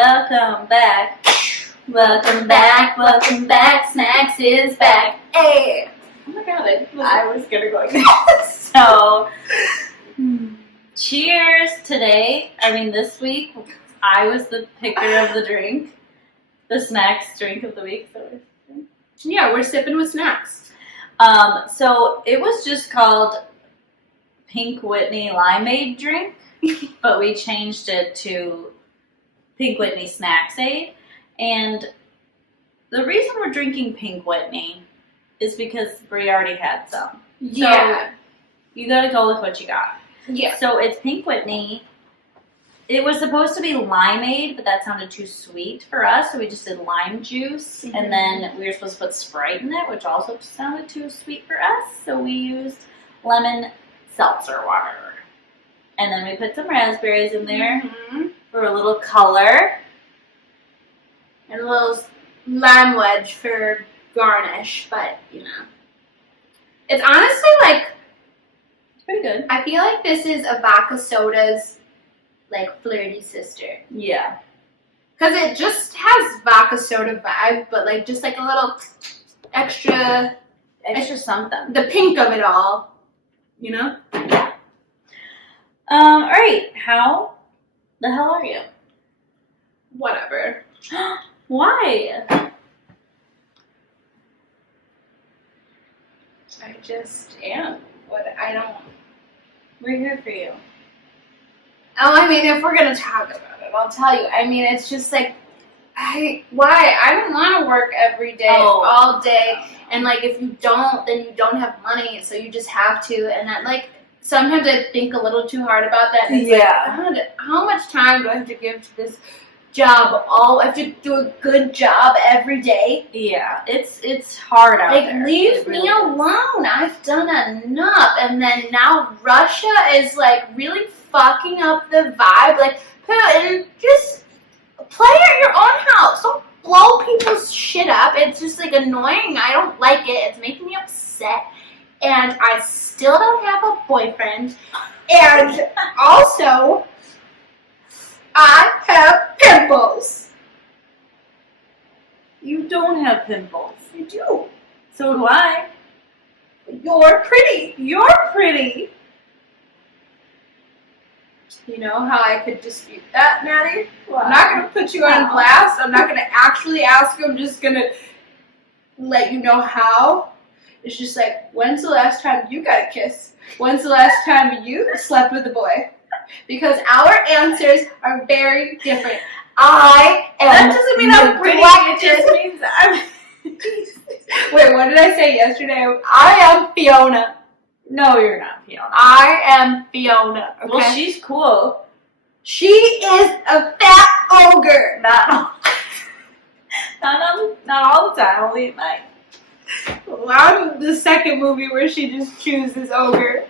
welcome back. Welcome back, welcome back. Snacks is back. Hey! Oh my god, I was gonna go like that. So, cheers today. This week, I was the picker of the drink. The snacks drink of the week. Yeah, we're sipping with snacks. So it was just called Pink Whitney Limeade drink, but we changed it to Pink Whitney Snacksaid. And the reason we're drinking Pink Whitney is because Brie already had some. Yeah. So you gotta go with what you got. Yeah. So it's Pink Whitney. It was supposed to be limeade, but that sounded too sweet for us, so we just did lime juice. Mm-hmm. And then we were supposed to put Sprite in it, which also sounded too sweet for us, so we used lemon seltzer water. And then we put some raspberries in there for a little color. And a little lime wedge for garnish, but, It's honestly, it's pretty good. I feel like this is a vodka soda's, flirty sister. Yeah. Because it just has vodka soda vibe, but, just, a little extra something. The pink of it all, Yeah. Alright, how the hell are you? Whatever. Why? I just am. We're here for you. Oh, if we're going to talk about it, I'll tell you. It's just why? I don't want to work every day, all day. And, if you don't, then you don't have money, so you just have to. And that, sometimes I think a little too hard about that. And it's God, how much time do I have to give to this job? I have to do a good job every day. Yeah, it's hard out there. Leave me alone. I've done enough. And then now Russia is really fucking up the vibe. And just play at your own house. Don't blow people's shit up. It's just annoying. I don't like it. It's making me upset. And I still don't have a boyfriend. And also, I have pimples. You don't have pimples. You do. So do I. You're pretty. You're pretty. You know how I could dispute that, Maddie? Wow. I'm not going to put you on blast. I'm not going to actually ask you. I'm just going to let you know how. It's just when's the last time you got a kiss? When's the last time you slept with a boy? Because our answers are very different. I am That doesn't mean I'm pretty. It just means I'm... Wait, what did I say yesterday? I am Fiona. No, you're not Fiona. I am Fiona. Okay? Well, she's cool. She is a fat ogre. Not all the time. Only at night. Well, I'm the second movie where she just chooses ogre.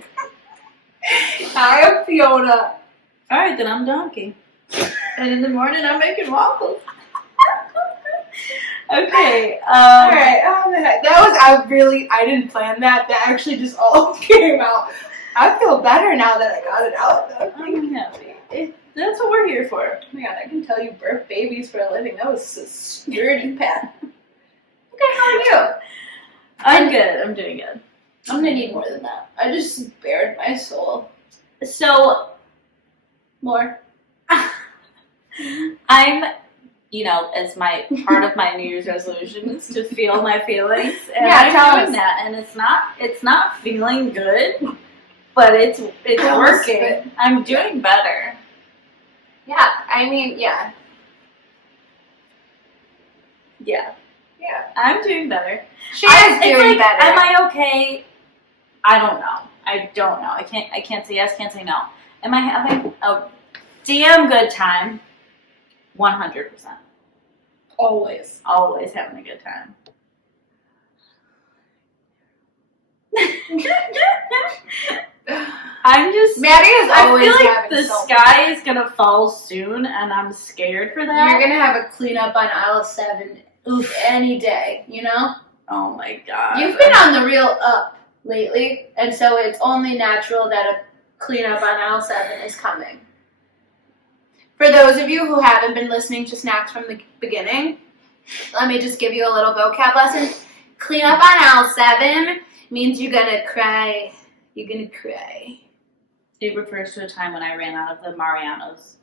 I am Fiona. Alright, then I'm Donkey. And in the morning I'm making waffles. Okay. Alright. I didn't plan that. That actually just all came out. I feel better now that I got it out, though. I'm happy. That's what we're here for. Oh my god, I can tell you birth babies for a living. That was a sturdy pat. Okay, how are you? I'm good. I'm doing good. I'm gonna need more than that. I just bared my soul. So, more. I'm, as my part of my New Year's resolution is to feel my feelings, and I'm doing that. And it's not feeling good, but it's working. Good. I'm doing better. Yeah, Yeah. I'm doing better. She is doing better. Am I okay? I don't know. I can't say yes, can't say no. Am I having a damn good time? 100%. Always. Always having a good time. Maddie is always I feel like having the sky is gonna fall soon, and I'm scared for that. You're gonna have a cleanup on aisle 7 any day, Oh my god. You've been on the real up lately, and so it's only natural that a cleanup on aisle 7 is coming. For those of you who haven't been listening to Snacks from the beginning, let me just give you a little vocab lesson. Clean up on aisle 7 means you're gonna cry. You're gonna cry. It refers to a time when I ran out of the Marianos,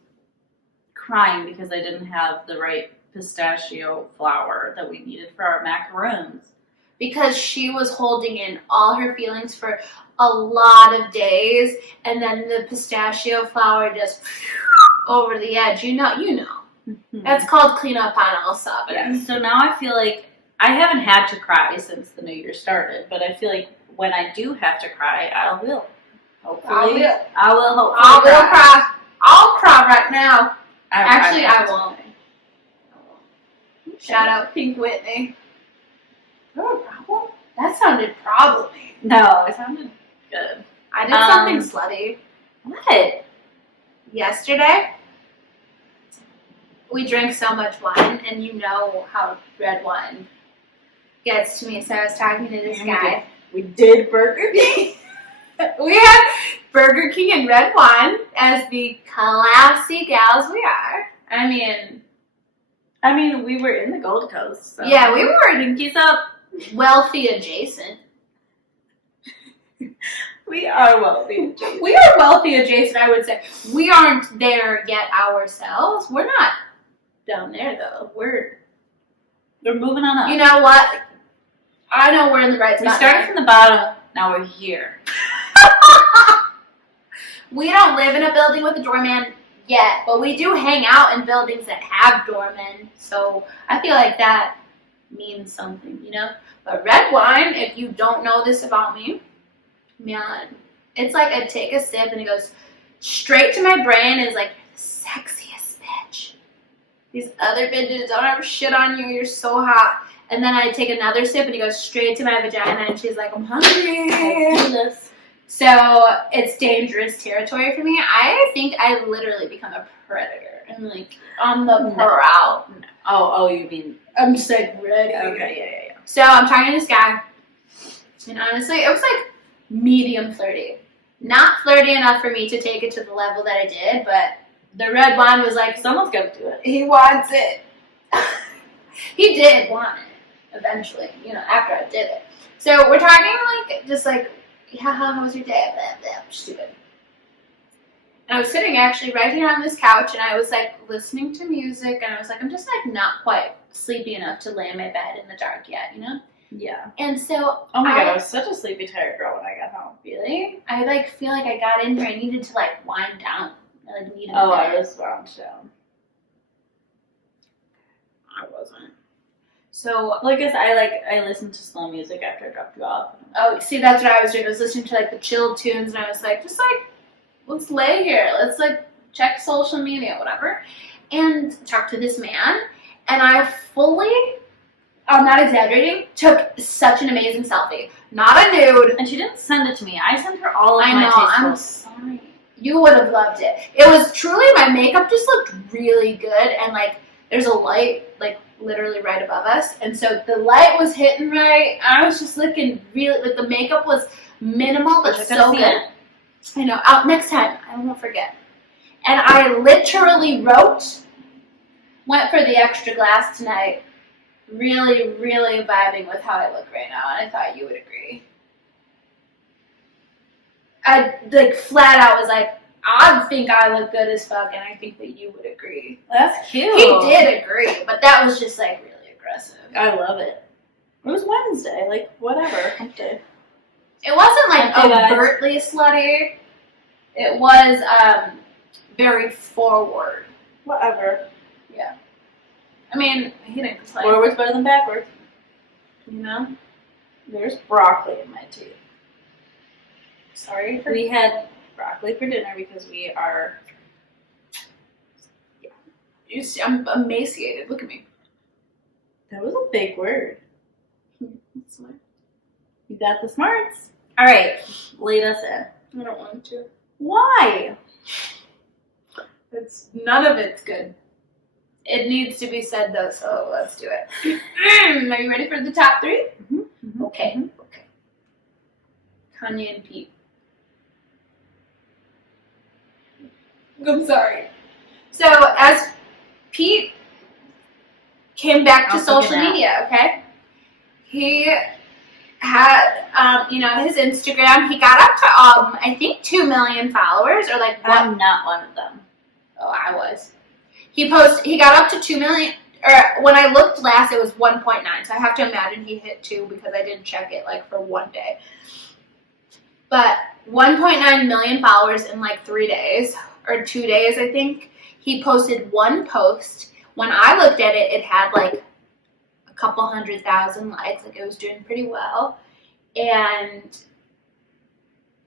crying because I didn't have the right pistachio flour that we needed for our macaroons. Because she was holding in all her feelings for a lot of days, and then the pistachio flour just over the edge. You know. That's called clean up on aisle 7. Yeah. So now I feel like I haven't had to cry since the new year started, but I feel like when I do have to cry, I will. Hopefully, I will cry. I'll cry right now. I won't. Shout out Pink Whitney. Oh, problem? That sounded problemy. No, it sounded good. I did something slutty. What? Yesterday, we drank so much wine, and you know how red wine gets to me. So I was talking to this guy. We did Burger King. We had Burger King and red wine as the classy gals we are. I mean, we were in the Gold Coast. So. Yeah, we were Pinkies up. Wealthy adjacent. We are wealthy adjacent. We are wealthy adjacent, I would say. We aren't there yet ourselves. We're not down there, though. We're moving on up. You know what? I know we're in the right spot. We started from the bottom. Now we're here. We don't live in a building with a doorman yet, but we do hang out in buildings that have doormen. So I feel like that means something, you know? But red wine, if you don't know this about me, man, it's like I take a sip and it goes straight to my brain. It's like, you're the sexiest bitch. These other bitches don't ever shit on you. You're so hot. And then I take another sip and it goes straight to my vagina and she's like, I'm hungry. I do this. So it's dangerous territory for me. I think I literally become a predator. I'm like on the prowl. No. Oh, you mean? I'm just like ready. Okay, yeah. So I'm talking to this guy, and honestly, it was like medium flirty. Not flirty enough for me to take it to the level that I did, but the red wine was like, someone's got to do it. He wants it. He did want it eventually, you know, after I did it. So we're talking like, just like, yeah, how was your day? Blah, blah, stupid. And I was sitting actually right here on this couch, and I was like listening to music, and I was like, I'm just like not quite sleepy enough to lay in my bed in the dark yet, you know? Yeah. And so oh my god, I was such a sleepy, tired girl when I got home. Really? I like feel like I got in here, I needed to like wind down. I like needed I was wound down. I wasn't. So like I listened to slow music after I dropped you off. Oh, see, that's what I was doing. I was listening to like the chilled tunes, and I was like, just like, let's lay here. Let's like check social media, whatever, and talk to this man. And I fully, I'm not exaggerating, took such an amazing selfie. Not a nude. And she didn't send it to me. I sent her all of I my know, tasteful. I'm sorry. You would have loved it. It was truly, my makeup just looked really good, and like there's a light like literally right above us, and so the light was hitting right. I was just looking really, like the makeup was minimal but so good. I know. Out next time, I won't forget. And I literally went for the extra glass tonight. Really, really vibing with how I look right now, and I thought you would agree. I like flat out was like, I think I look good as fuck, and I think that you would agree. That's cute. He did agree, but that was just like really aggressive. I love it. It was Wednesday, like whatever. Hump day. It wasn't like overtly slutty. It was very forward. Whatever. Yeah. I mean, he didn't complain. Forward's better than backwards. You know? There's broccoli in my teeth. Sorry. We had broccoli for dinner because we are. Yeah. You see, I'm emaciated. Look at me. That was a big word. Smart. You got the smarts. All right, lead us in. I don't want to. Why? None of it's good. It needs to be said though, so let's do it. Are you ready for the top 3? Mm-hmm. Mm-hmm. Okay. Mm-hmm. Okay. Kanye and Pete. I'm sorry. So as Pete came back to social media, okay, he had, his Instagram. He got up to, I think 2 million followers, or like what? I'm not one of them. Oh, I was. He got up to 2 million, or when I looked last, it was 1.9. So I have to imagine he hit 2 because I didn't check it like for one day. But 1.9 million followers in like 3 days, or 2 days, I think. He posted one post. When I looked at it, it had like a couple 100,000 likes. Like it was doing pretty well. And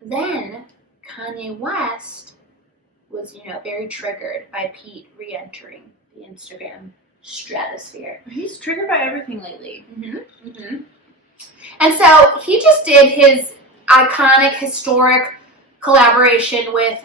then Kanye West was, very triggered by Pete re-entering the Instagram stratosphere. He's triggered by everything lately. And so he just did his iconic, historic collaboration with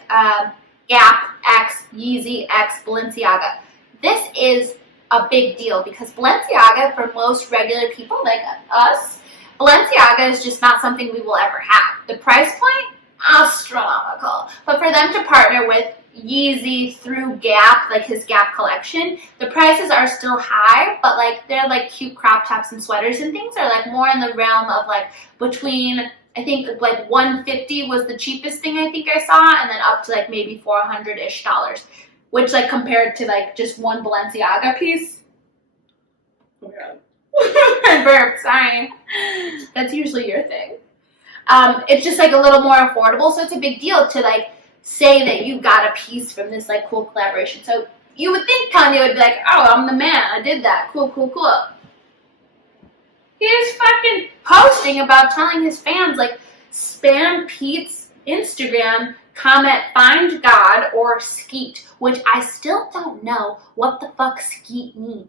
Gap x Yeezy x Balenciaga. This is a big deal because Balenciaga, for most regular people like us, Balenciaga is just not something we will ever have. The price point, astronomical. But for them to partner with Yeezy through Gap, like his Gap collection, the prices are still high, but like they're like cute crop tops and sweaters and things are like more in the realm of like between, I think like $150 was the cheapest thing I think I saw, and then up to like maybe $400-ish, which like compared to like just one Balenciaga piece. Oh my god. I burped, sorry. That's usually your thing. It's just like a little more affordable, so it's a big deal to like say that you got a piece from this like cool collaboration. So you would think Kanye would be like, oh, I'm the man, I did that, cool. He's fucking posting about telling his fans like spam Pete's Instagram, comment find God or skeet, which I still don't know what the fuck skeet means.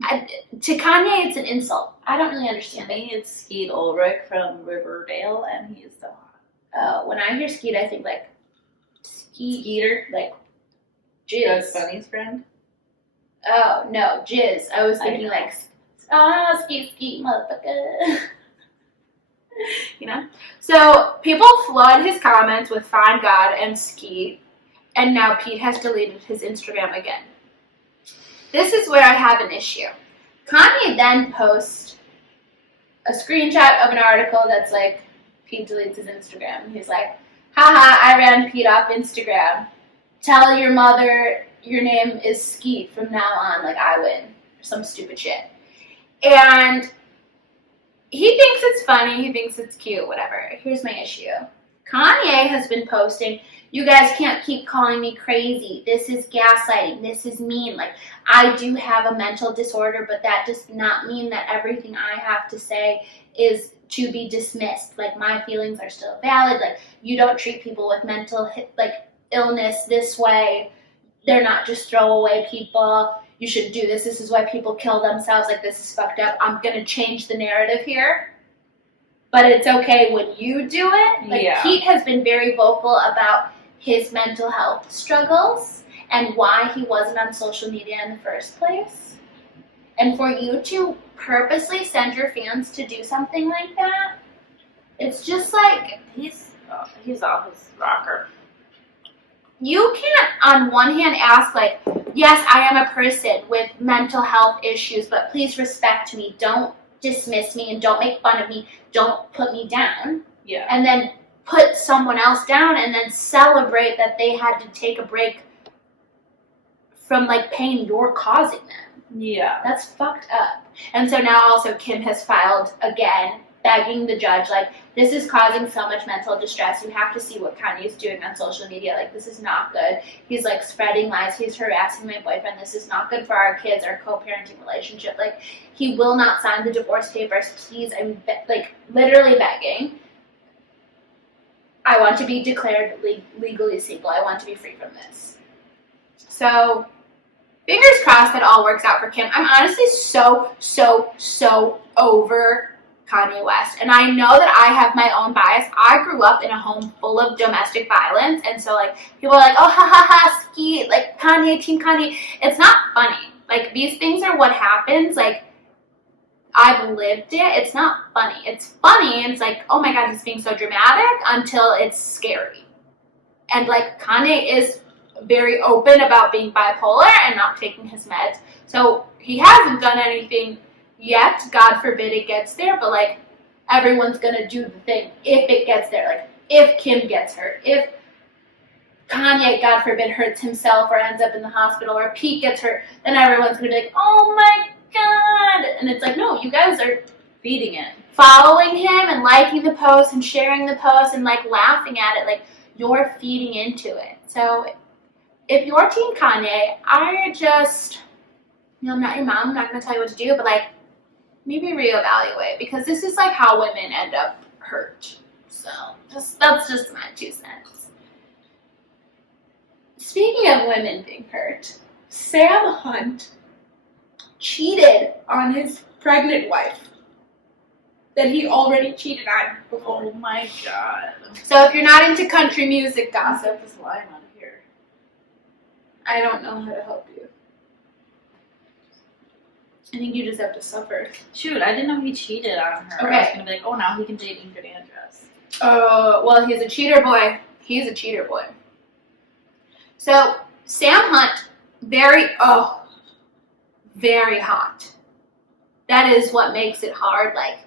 To Kanye, it's an insult. I don't really understand it. It's Skeet Ulrich from Riverdale, and he's the when I hear skeet, I think like Skeeter, like jizz. Doug Funny's friend. Oh no, jizz. I was thinking like, skeet, motherfucker. So people flood his comments with find God and skeet, and now Pete has deleted his Instagram again. This is where I have an issue. Kanye then posts a screenshot of an article that's like, Pete deletes his Instagram. He's like, haha, I ran Pete off Instagram. Tell your mother your name is Skeet from now on, like I win. Or some stupid shit. And he thinks it's funny, he thinks it's cute, whatever. Here's my issue. Kanye has been posting, you guys can't keep calling me crazy. This is gaslighting. This is mean. Like, I do have a mental disorder, but that does not mean that everything I have to say is to be dismissed. Like, my feelings are still valid. Like, you don't treat people with mental, illness this way. They're not just throwaway people. You should do this. This is why people kill themselves. Like, this is fucked up. I'm going to change the narrative here. But it's okay when you do it. Like, yeah. Pete has been very vocal about his mental health struggles and why he wasn't on social media in the first place. And for you to purposely send your fans to do something like that, it's just like, he's off his rocker. You can't, on one hand, ask, like, yes, I am a person with mental health issues, but please respect me. Don't dismiss me and don't make fun of me. Don't put me down. Yeah. And then put someone else down and then celebrate that they had to take a break from, like, pain you're causing them. Yeah. That's fucked up. And so now also Kim has filed again, begging the judge, like, this is causing so much mental distress. You have to see what Kanye's doing on social media. Like, this is not good. He's, like, spreading lies. He's harassing my boyfriend. This is not good for our kids, our co-parenting relationship. Like, he will not sign the divorce papers. Please, I'm, literally begging. I want to be declared legally single. I want to be free from this. So, fingers crossed that all works out for Kim. I'm honestly so over Kanye West. And I know that I have my own bias. I grew up in a home full of domestic violence. And so, like, people are like, oh, ha, ski, like, Kanye, Team Kanye. It's not funny. Like, these things are what happens. Like, I've lived it. It's not funny. It's funny. It's like, oh my God, he's being so dramatic until it's scary. And, like, Kanye is very open about being bipolar and not taking his meds. So he hasn't done anything yet. God forbid it gets there, but like everyone's gonna do the thing if it gets there. Like if Kim gets hurt, if Kanye, God forbid, hurts himself or ends up in the hospital, or Pete gets hurt, then everyone's gonna be like, oh my God. And it's like, no, you guys are feeding it. Following him and liking the post and sharing the post and like laughing at it, like you're feeding into it. So if you're Team Kanye, I just, I'm not your mom, I'm not gonna tell you what to do, but like maybe reevaluate, because this is like how women end up hurt. So that's just my 2 cents. Speaking of women being hurt, Sam Hunt cheated on his pregnant wife that he already cheated on before. Oh my God. So if you're not into country music gossip, This line on here. I don't know how to help you. I think you just have to suffer. Shoot, I didn't know he cheated on her. Okay. I was gonna be like, oh, now he can date Ingrid Andress. Well, he's a cheater boy. He's a cheater boy. So Sam Hunt, very hot. That is what makes it hard. Like,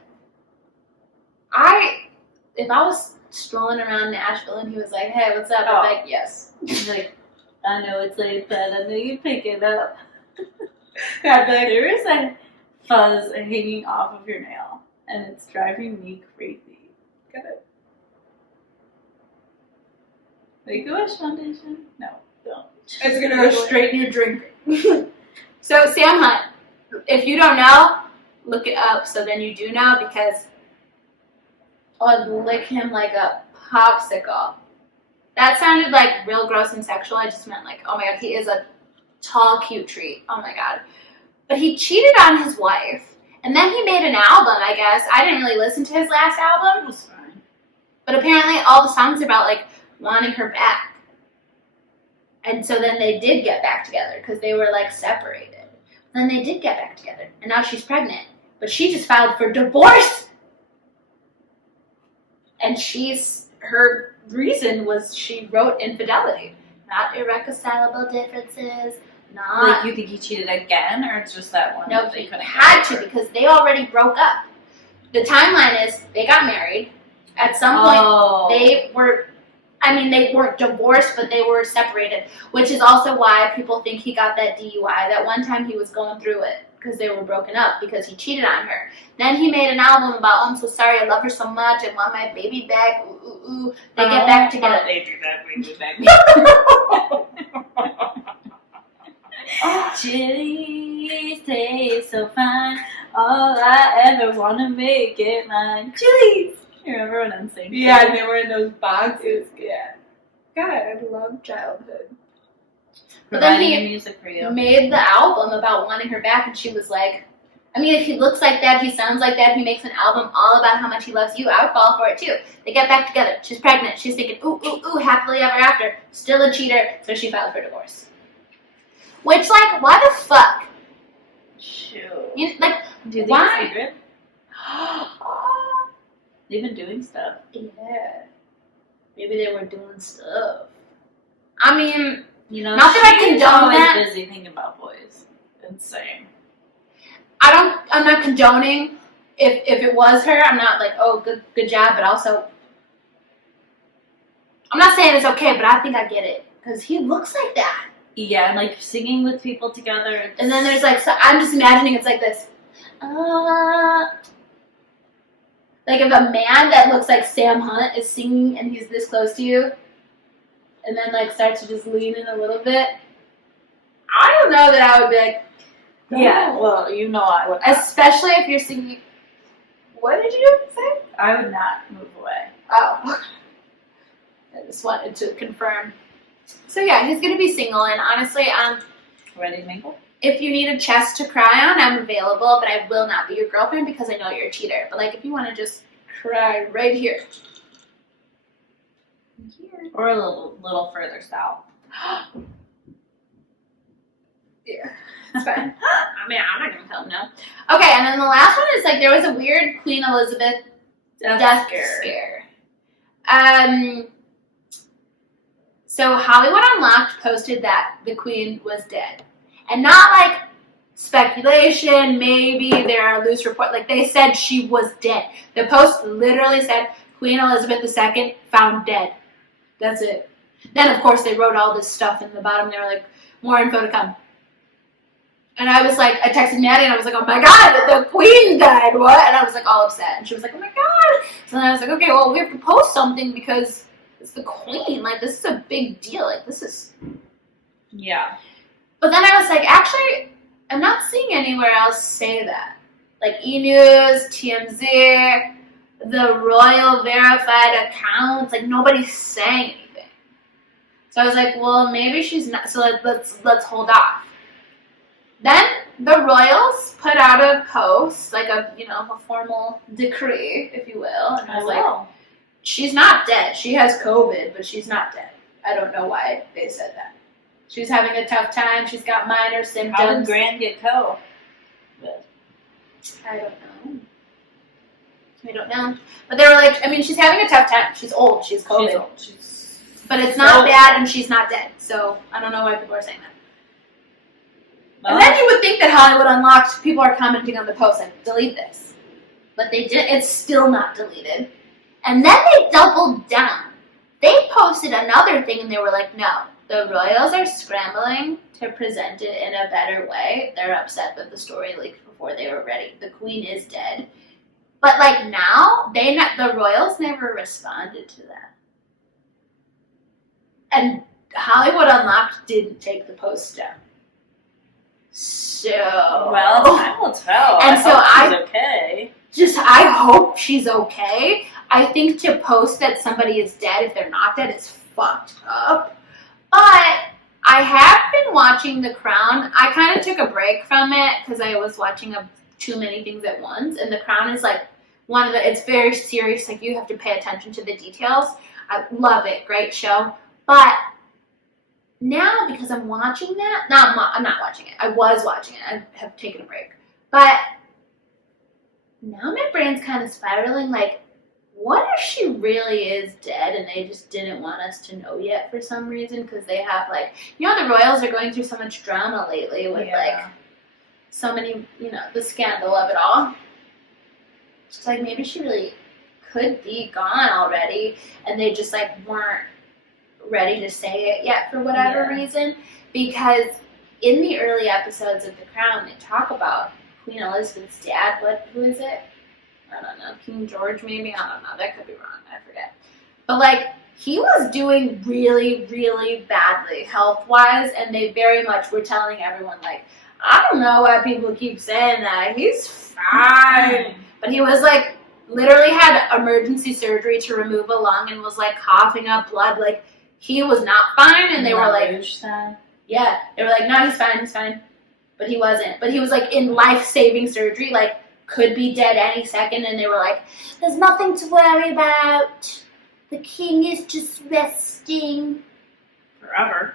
if I was strolling around Nashville and he was like, hey, what's up? I'd be like, yes. He's like, I know it's late, but I know you pick it up. I'd be like, There is a fuzz hanging off of your nail, and it's driving me crazy. got it. Make-A-Wish Foundation? No, don't. It's gonna go straight in your drink. So Sam Hunt, if you don't know, look it up so then you do know, because I'd lick him like a popsicle. That sounded like real gross and sexual. I just meant like, oh my God, he is a tall, cute treat. Oh my God. But he cheated on his wife, and then he made an album, I guess. I didn't really listen to his last album. It was fine. But apparently all the songs are about like wanting her back. And so then they did get back together because they were like separated. Then they did get back together, and now she's pregnant. But she just filed for divorce. And her reason was she wrote infidelity. Not irreconcilable differences, not... Like, you think he cheated again, or it's just that one? No, that they he couldn't had get to, over? because they already broke up. The timeline is they got married. At some point, they weren't divorced, but they were separated, which is also why people think he got that DUI. That one time he was going through it because they were broken up because he cheated on her. Then he made an album about, oh, I'm so sorry, I love her so much, I want my baby back, ooh, ooh, ooh. They get back together. They do that, we do that. Chili tastes so fine, all I ever want to make it mine. Chili's! You remember when I'm saying? Yeah, and they were in those boxes. Yeah. God, I love childhood. But then Providing he your music for you. made the album about wanting her back, and she was like, I mean, if he looks like that, he sounds like that, he makes an album all about how much he loves you, I would fall for it too. They get back together. She's pregnant. She's thinking, ooh, ooh, ooh, happily ever after. Still a cheater, so she filed for divorce. Which, like, why the fuck? Shoot. Like, Do you think why? it's secret? They've been doing stuff. Yeah. Maybe they were doing stuff. I mean, You know, not that I she's condone always that. busy thinking about boys. Insane. I'm not condoning if it was her. I'm not like, oh, good job, but also, I'm not saying it's okay, but I think I get it. Because he looks like that. Yeah, and like singing with people together. And then there's like, so I'm just imagining it's like this. Like if a man that looks like Sam Hunt is singing and he's this close to you, and then like starts to just lean in a little bit, I don't know that I would be like, Yeah, well, you know I would. especially if you're singing. What did you say? I would not move away. Oh. I just wanted to confirm. So yeah, he's gonna be single, and honestly, Ready to mingle? if you need a chest to cry on, I'm available, but I will not be your girlfriend because I know you're a cheater. But like, if you want to just cry right here. Or a little further south. Yeah, it's fine. I mean, I'm not gonna tell him no. Okay, and then the last one is like there was a weird Queen Elizabeth death scare. So Hollywood Unlocked posted that the Queen was dead. And not like speculation, maybe there are loose reports. Like they said she was dead. The post literally said Queen Elizabeth II found dead. That's it. Then of course they wrote all this stuff in the bottom. They were like, more info to come. And I was like, I texted Maddie and I was like, oh my god, the Queen died, what? And I was like all upset. And she was like, oh my god. So then I was like, okay, well we have to post something because it's the Queen. Like this is a big deal. Like this is... Yeah. But then I was like, actually, I'm not seeing anywhere else say that. Like E! News, TMZ, the royal verified accounts, like nobody's saying anything. So I was like, well, maybe she's not. So let's hold off. Then the royals put out a post, like a formal decree, if you will, and I was like, she's not dead. She has COVID, but she's not dead. I don't know why they said that. She's having a tough time. She's got minor symptoms. How did Gran get COVID? I don't know. I don't know. But they were like, I mean, she's having a tough time. She's old. She's COVID. She's old. But it's not bad, and she's not dead. So I don't know why people are saying that. Well, And then you would think that Hollywood Unlocked, people are commenting on the post like, delete this. But they did. It's still not deleted. And then they doubled down. They posted another thing, and they were like, no. The royals are scrambling to present it in a better way. They're upset that the story leaked before they were ready. The Queen is dead. But like now, the royals never responded to that. And Hollywood Unlocked didn't take the post down. So well, time will tell. And I hope she's okay. I hope she's okay. I think to post that somebody is dead if they're not dead is fucked up. But I have been watching The Crown. I kind of took a break from it because I was watching too many things at once. And The Crown is like it's very serious. Like you have to pay attention to the details. I love it. Great show. But now because I'm watching that, I'm not watching it. I was watching it. I have taken a break. But now my brain's kind of spiraling like, what if she really is dead and they just didn't want us to know yet for some reason? Because they have the royals are going through so much drama lately with so many, the scandal of it all. It's like maybe she really could be gone already and they just weren't ready to say it yet for whatever reason. Because in the early episodes of The Crown, they talk about Queen Elizabeth's dad. Who is it? I don't know, King George maybe? I don't know, that could be wrong, I forget. But he was doing really, really badly health-wise, and they very much were telling everyone I don't know why people keep saying that, he's fine. But he was literally had emergency surgery to remove a lung and was coughing up blood, he was not fine, and they were yeah, they were no, he's fine. But he wasn't. But he was in life-saving surgery, could be dead any second, and they were there's nothing to worry about. The king is just resting. Forever.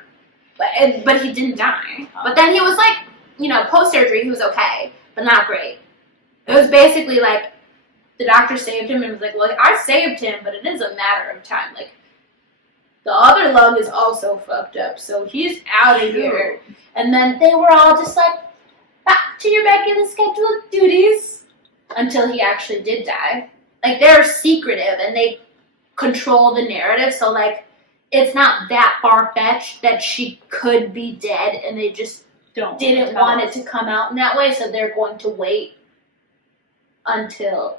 But he didn't die. Oh. But then he was post-surgery, he was okay, but not great. It was basically the doctor saved him and was well, I saved him, but it is a matter of time. The other lung is also fucked up, so he's out of here. And then they were all just back to your regular scheduled duties. Until he actually did die. They're secretive and they control the narrative, so it's not that far-fetched that she could be dead and they just didn't want it to come out in that way, so they're going to wait until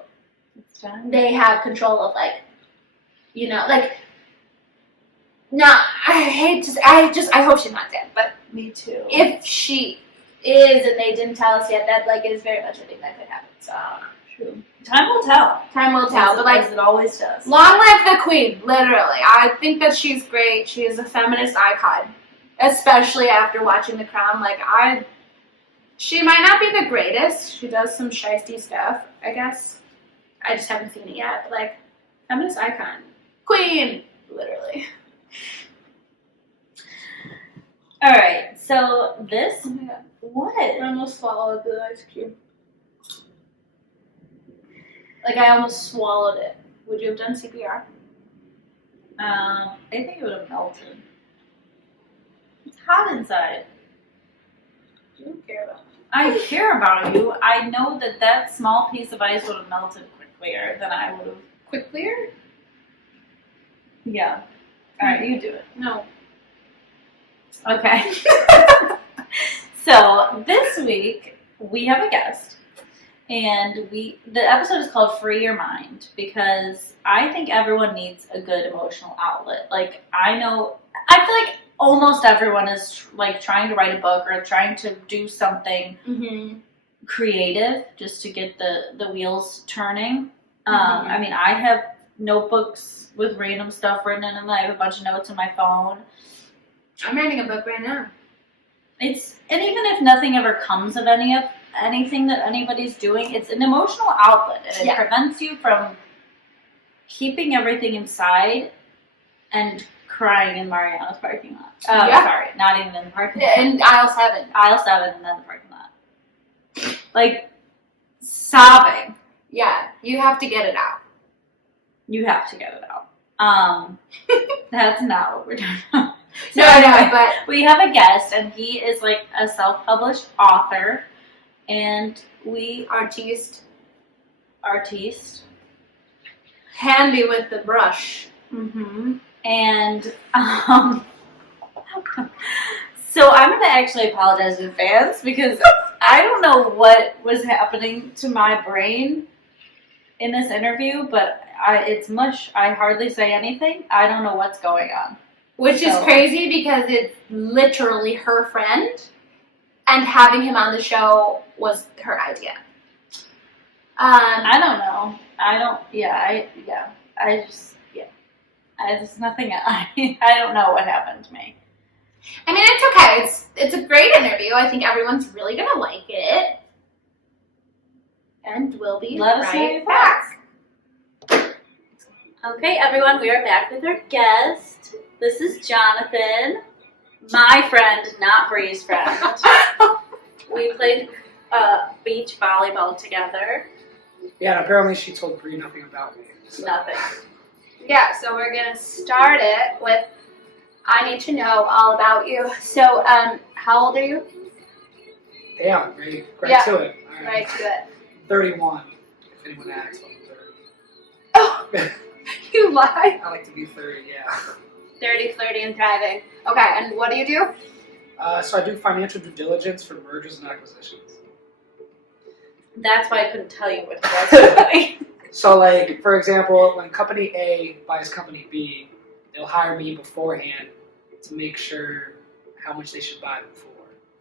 they have control of no, I hope she's not dead, but me too. If she is and they didn't tell us yet, that is very much a thing that could happen. So true. Time will tell. Time will tell. But as it always does. Long live the Queen, literally. I think that she's great. She is a feminist icon. Especially after watching The Crown. She might not be the greatest. She does some shiesty stuff, I guess. I just haven't seen it yet. But feminist icon. Queen! Literally. Alright, so this... Oh my god. What? I almost swallowed the ice cube. I almost swallowed it. Would you have done CPR? I think it would have melted. hot inside. You don't care about me. I care about you. I know that small piece of ice would have melted quicker than I would have. Quicklier? Yeah. All right, you do it. No. Okay. So this week we have a guest, and the episode is called "Free Your Mind" because I think everyone needs a good emotional outlet. Like I feel like almost everyone is like trying to write a book or trying to do something creative just to get the wheels turning. I mean, I have notebooks with random stuff written in them. I have a bunch of notes on my phone. I'm writing a book right now. And even if nothing ever comes of anything that anybody's doing, it's an emotional outlet, and it prevents you from keeping everything inside and crying in Mariana's parking lot. Sorry, not even in the parking lot. In aisle 7. Aisle 7 and then the parking lot. Like, sobbing. Yeah, you have to get it out. You have to get it out. That's not what we're doing. So No, but we have a guest, and he is like a self-published author, and artiste. Handy with the brush. And so I'm going to actually apologize in advance because I don't know what was happening to my brain in this interview, but it's mush. I hardly say anything. I don't know what's going on. Which is crazy because it's literally her friend, and having him on the show was her idea. I don't know. There's nothing. I don't know what happened to me. I mean, it's okay. It's a great interview. I think everyone's really gonna like it, and we'll be right back. Okay, everyone, we are back with our guest. This is Jonathan, my friend, not Bree's friend. We played beach volleyball together. Yeah, and apparently she told Bree nothing about me. So. Nothing. Yeah, so we're gonna start it with I need to know all about you. So, how old are you? Yeah, right to it. All right to it. 31, if anyone asks. Oh, you lie. I like to be 30, yeah. 30, flirty, and thriving. Okay, and what do you do? So I do financial due diligence for mergers and acquisitions. That's why I couldn't tell you what you guys were doing. So, like, for example, when Company A buys Company B, they'll hire me beforehand to make sure how much they should buy them for,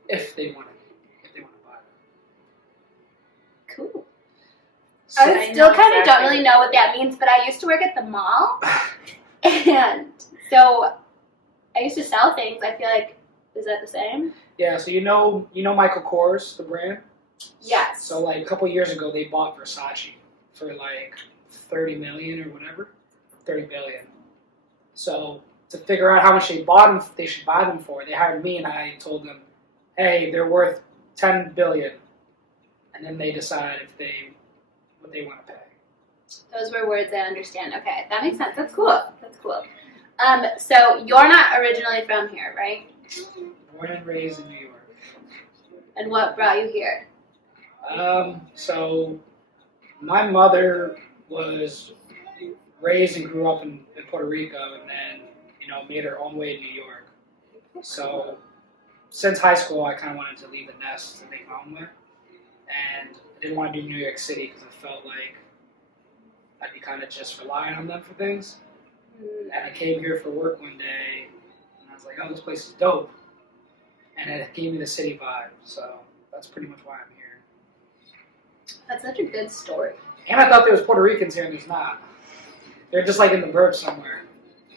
if they want to buy them. Cool. So, I still kind of don't really know what that means, but I used to work at the mall, and so I used to sell things. I feel like, is that the same? yeah, so you know Michael Kors, the brand? Yes. So, like, a couple years ago, they bought Versace for, like, 30 million or whatever. 30 billion. So, to figure out how much they should buy them for, they hired me, and I told them, hey, they're worth 10 billion. And then they decide what they want to pay. Those were words I understand. Okay, that makes sense. That's cool. So you're not originally from here, right? Born and raised in New York. And what brought you here? So my mother was raised and grew up in Puerto Rico, and then, made her own way in New York. So since high school, I kind of wanted to leave the nest and make my own way. And I didn't want to do New York City because I felt like I'd be kind of just relying on them for things. And I came here for work one day, and I was like, oh, this place is dope. And it gave me the city vibe, so that's pretty much why I'm here. That's such a good story. And I thought there was Puerto Ricans here, and there's not. They're just like in the burbs somewhere.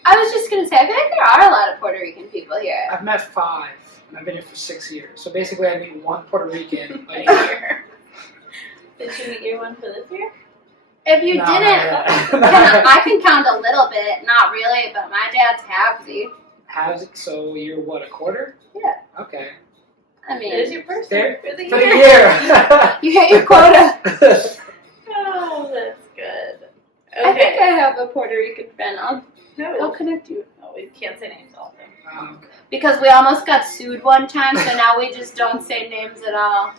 I was just going to say, I feel like there are a lot of Puerto Rican people here. I've met 5, and I've been here for 6 years. So basically I meet one Puerto Rican a year. Did you meet your one for this year? If you No, didn't, I can count a little bit. Not really, but my dad's halfsy. Has it? So you're what, a quarter? Yeah. Okay. I mean, There's your person There, for the for the year. year. you hit your quota. Oh, that's good. I think Okay. I have a Puerto Rican friend. I'll connect you. No, we can't say names all the time. Okay. Because we almost got sued one time, so now we just don't say names at all.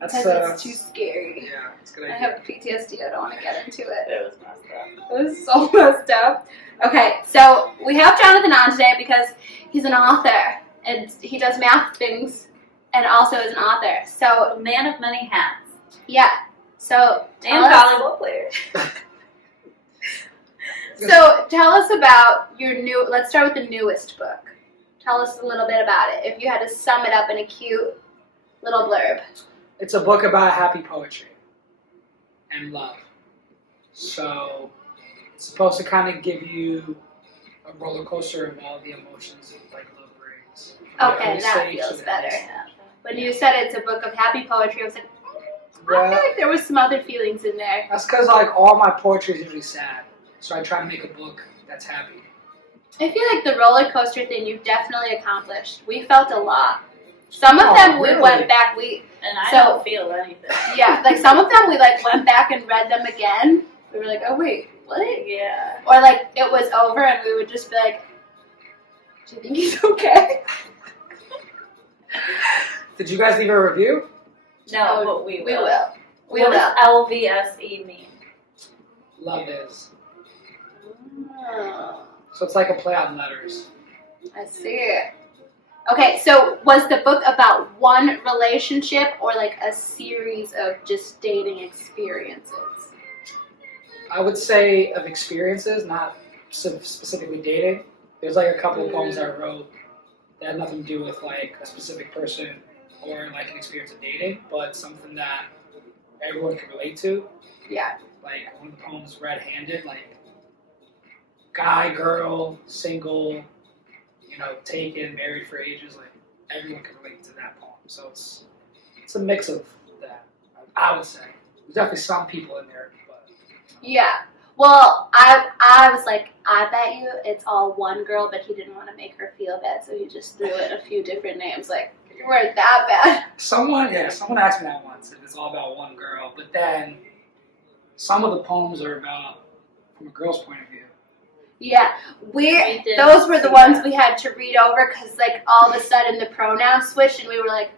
That's Because it's too scary. yeah, it's a good I idea. have PTSD. I don't want to get into it. It was messed up. It was so messed up. Okay, so we have Jonathan on today because he's an author and he does math things and also is an author. So, A man of many hats. yeah. So, And tell us, volleyball player. so tell us about your new, let's start with the newest book. Tell us a little bit about it. If you had to sum it up in a cute little blurb. It's a book about happy poetry and love. So it's supposed to kind of give you a roller coaster of all the emotions like love brings. Okay, Every that stage feels to the better. next. When you said it's a book of happy poetry, I was like, I Yeah. feel like there was some other feelings in there. That's because like all my poetry is usually sad, so I try to make a book that's happy. I feel like the roller coaster thing you've definitely accomplished. We felt a lot. Some of Oh, them we really? went back, And I So- don't feel anything. yeah, like some of them we like went back and read them again. We were like, oh wait, what? Yeah. Or like it was over and we would just be like, do you think he's okay? Did you guys leave a review? No, but we will. We will. We What will. does LVSE mean? Love is. Oh, So it's like a play on letters. I see. Okay, so was the book about one relationship or like a series of just dating experiences? I would say of experiences, not specifically dating. There's like a couple of poems I wrote that had nothing to do with like a specific person or like an experience of dating, but something that everyone can relate to. Yeah. Like one of the poems, Red Handed, like guy, girl, single, you know, taken, married for ages, like everyone can relate to that poem. So it's a mix of that, I would say. There's definitely some people in there, but Yeah. Well, I was like, I bet you it's all one girl, but he didn't want to make her feel bad, so he just threw in a few different names. Like, you weren't that bad. someone asked me that once, if it's all about one girl, but then some of the poems are about from a girl's point of view. Yeah, We did those were the see ones that. we had to read over because, like, all of a sudden the pronouns switched, and we were like,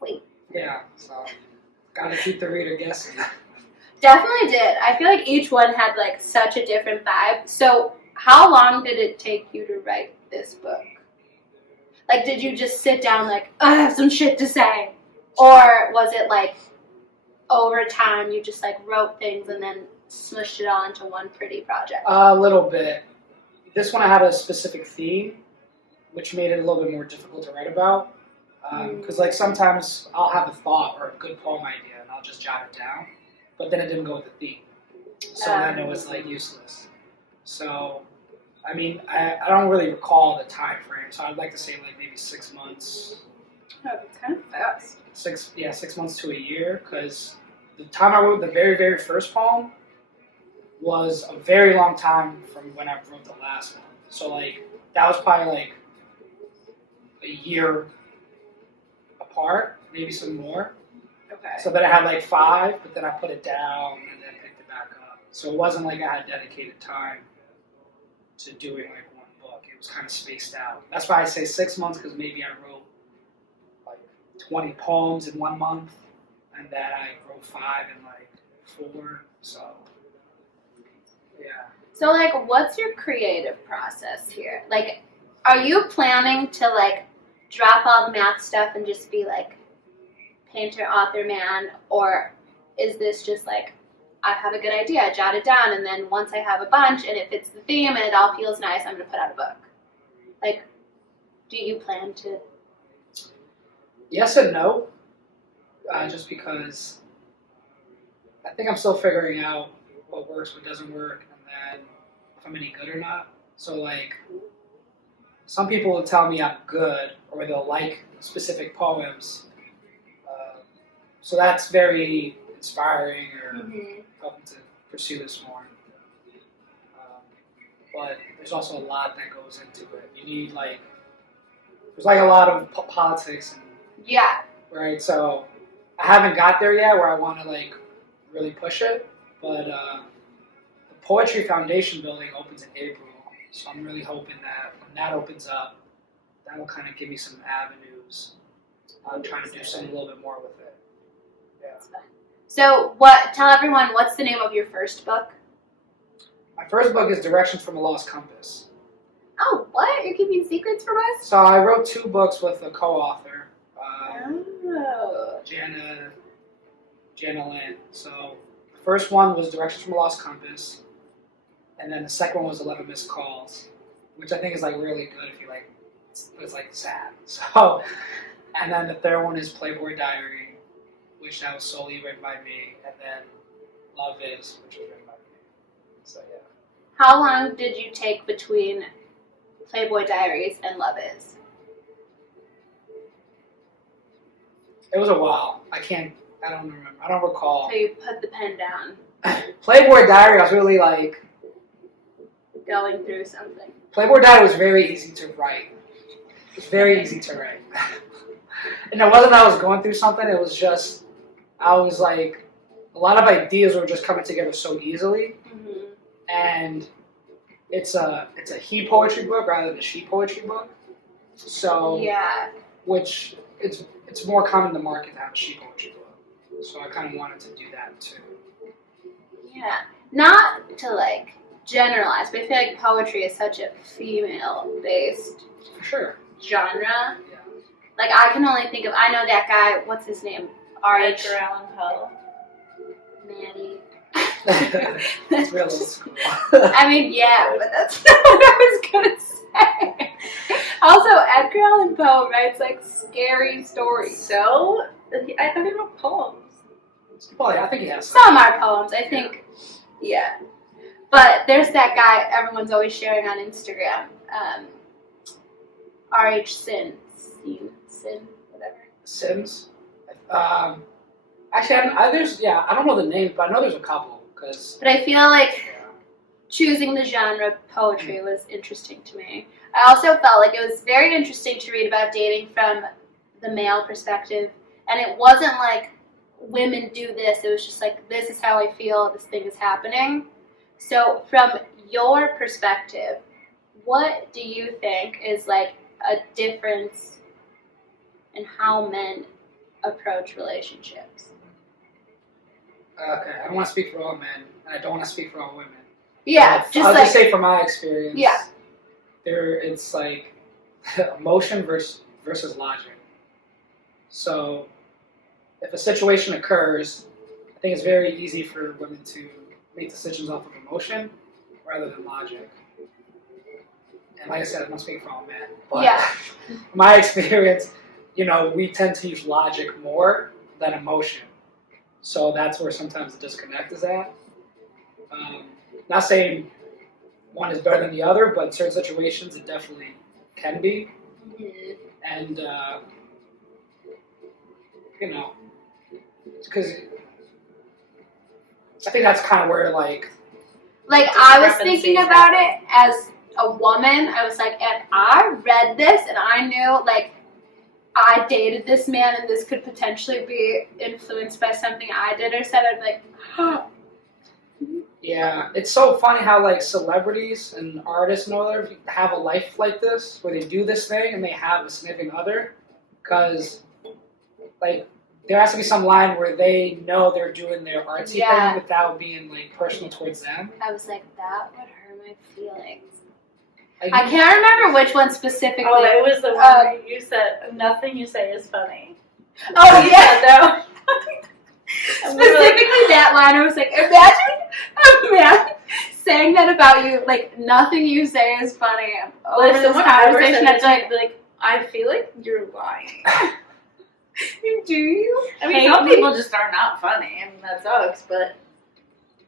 wait. Yeah, so gotta keep the reader guessing. Definitely did. I feel like each one had, like, such a different vibe. So, how long did it take you to write this book? Like, did you just sit down, like, I have some shit to say? Or was it, like, over time you just, like, wrote things and then smushed it all into one pretty project? A little bit. This one I had a specific theme, which made it a little bit more difficult to write about. Because like sometimes I'll have a thought or a good poem idea and I'll just jot it down, but then it didn't go with the theme, so then it was like useless. So, I mean, I don't really recall the time frame, so I'd like to say like maybe 6 months. Oh, it's kind of fast. 6 months to a year, because the time I wrote the very, very first poem was a very long time from when I wrote the last one. So like that was probably like a year apart, maybe some more. Okay. So then I had like 5, but then I put it down and then picked it back up. So it wasn't like I had dedicated time to doing like one book. It was kind of spaced out. That's why I say 6 months, because maybe I wrote like 20 poems in 1 month, and then I wrote 5 in like 4. So yeah. So, like, what's your creative process here? Like, are you planning to, like, drop all the math stuff and just be, like, painter, author, man? Or is this just, like, I have a good idea, I jot it down, and then once I have a bunch and it fits the theme and it all feels nice, I'm going to put out a book? Like, do you plan to? Yes and no. Just because I think I'm still figuring out what works, what doesn't work, and then if I'm any good or not. So like, some people will tell me I'm good, or they'll like specific poems. So that's very inspiring, or helping to pursue this more. But there's also a lot that goes into it. You need like, there's like a lot of politics and Yeah. right? So I haven't got there yet where I want to like really push it, but the Poetry Foundation building opens in April, so I'm really hoping that when that opens up, that will kind of give me some avenues. I'm trying to do something a little bit more with it. Yeah. So, tell everyone, what's the name of your first book? My first book is Directions from a Lost Compass. Oh, what? You're keeping secrets from us? So I wrote 2 books with a co-author, Oh. Jana Lynn. So the first one was Directions from a Lost Compass, and then the second one was 11 Missed Calls, which I think is like really good if you like, it's like sad. So, and then the third one is Playboy Diary, which that was solely written by me, and then Love Is, which was written by me. So yeah. How long did you take between Playboy Diaries and Love Is? It was a while. I don't remember. I don't recall. So you put the pen down, Playboy Diary, I was really like, going through something. Playboy Diary was very easy to write. It was very easy to write. And it wasn't that I was going through something, it was just, I was like, a lot of ideas were just coming together so easily. Mm-hmm. And it's a he poetry book rather than a she poetry book. So, Yeah. which it's more common in the market to have a she poetry book. So I kind of wanted to do that too. Yeah. Not to like generalize, but I feel like poetry is such a female-based For sure. genre. Yeah. Like I can only think of, I know that guy, what's his name? R.H. Edgar Allan Poe. Manny. It's real old school. I mean, yeah, but that's not what I was gonna say. Also, Edgar Allan Poe writes like scary stories. So, I thought he wrote poems. Well, I think he has Some are poems, I think. Yeah. But there's that guy everyone's always sharing on Instagram. R.H. Sin, whatever. Sims. Actually, I don't know the names, but I know there's a couple. But I feel like choosing the genre poetry was interesting to me. I also felt like it was very interesting to read about dating from the male perspective, and it wasn't like women do this. It was just like, this is how I feel, this thing is happening. So from your perspective, what do you think is like a difference in how men approach relationships? Okay, I don't want to speak for all men, and I don't want to speak for all women. Yeah, I'll just say from my experience. Yeah. It's like emotion versus logic. So, if a situation occurs, I think it's very easy for women to make decisions off of emotion rather than logic. And like I said, I don't speak for all men. But Yeah. my experience, we tend to use logic more than emotion. So that's where sometimes the disconnect is at. Not saying one is better than the other, but in certain situations it definitely can be. Mhm. And, because I think that's kind of where, like I was thinking about it as a woman. I was like, if I read this and I knew, like, I dated this man and this could potentially be influenced by something I did or said, I'd be like, huh. Yeah, it's so funny how like celebrities and artists and all that have a life like this, where they do this thing and they have a significant other, because like there has to be some line where they know they're doing their artsy Yeah. thing without being like personal towards them. I was like, that would hurt my feelings. Like, I can't remember which one specifically. Oh, it was the one where you said, nothing you say is funny. Oh, yeah. No. Specifically that line, I was like, imagine a man saying that about you, like, nothing you say is funny. Over this conversation, I'd be like, I feel like you're lying. do you? I mean, some people just are not funny. I mean, that sucks, but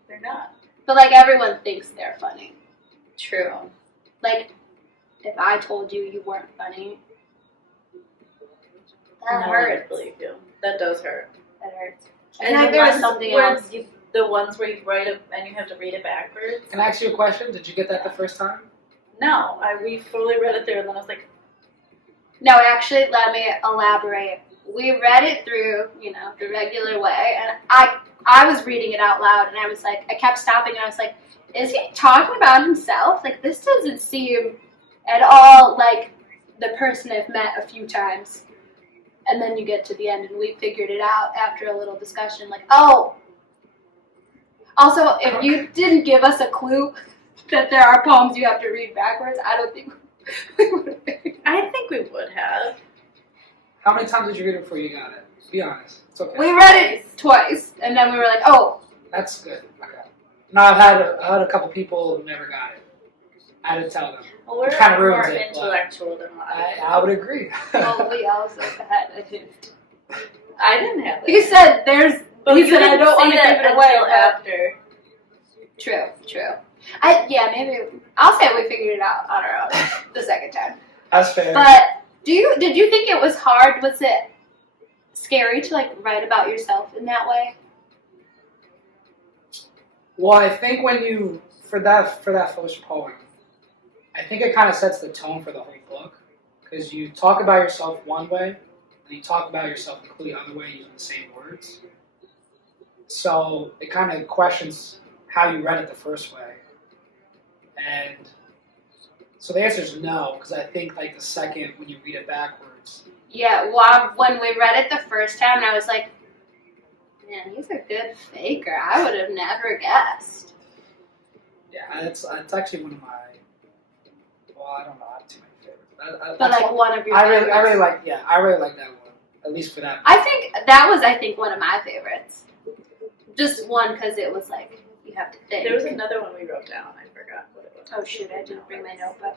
they're not. But, like, everyone thinks they're funny. True. Like, if I told you you weren't funny, that No, hurts. I believe you. That does hurt. That hurts. And And the there was ones something where else. the ones where you write it and you have to read it backwards. Can I ask you a question? Did you get that the first time? No, we fully read it through, and then I was like, No, actually, let me elaborate. We read it through, the regular way, and I was reading it out loud, and I was like, I kept stopping, and I was like, is he talking about himself? Like, this doesn't seem at all like the person I've met a few times. And then you get to the end and we figured it out after a little discussion. Like, oh. Also, if you didn't give us a clue that there are poems you have to read backwards, I don't think we would have figured it out. I think we would have. How many times did you read it before you got it? Be honest. It's okay. We read it twice, and then we were like, oh. That's good. Okay. No, I've had a couple people who never got it. I had to tell them. Well, we're Kinda more ruins it, intellectual than I. I would agree. Well, we also had a hint. I didn't have it. He said there's. But He you said I didn't don't want see to that give it away. until after. True. Maybe I'll say we figured it out on our own the second time. That's fair. But did you think it was hard? Was it scary to like write about yourself in that way? Well, I think when you for that first poem, I think it kind of sets the tone for the whole book because you talk about yourself one way and you talk about yourself a completely other way using the same words. So it kind of questions how you read it the first way, and so the answer is no because I think like the second when you read it backwards. Yeah. Well, when we read it the first time, I was like, man, he's a good faker. I would have never guessed. Yeah, it's actually one of my. Well, I don't know. I have too many favorites. But like one of your I favorites. really like that one. At least for that. I think that was one of my favorites. Just one because it was like you have to think. There was another one we wrote down. I forgot what it was. Oh shoot! I didn't bring my notebook.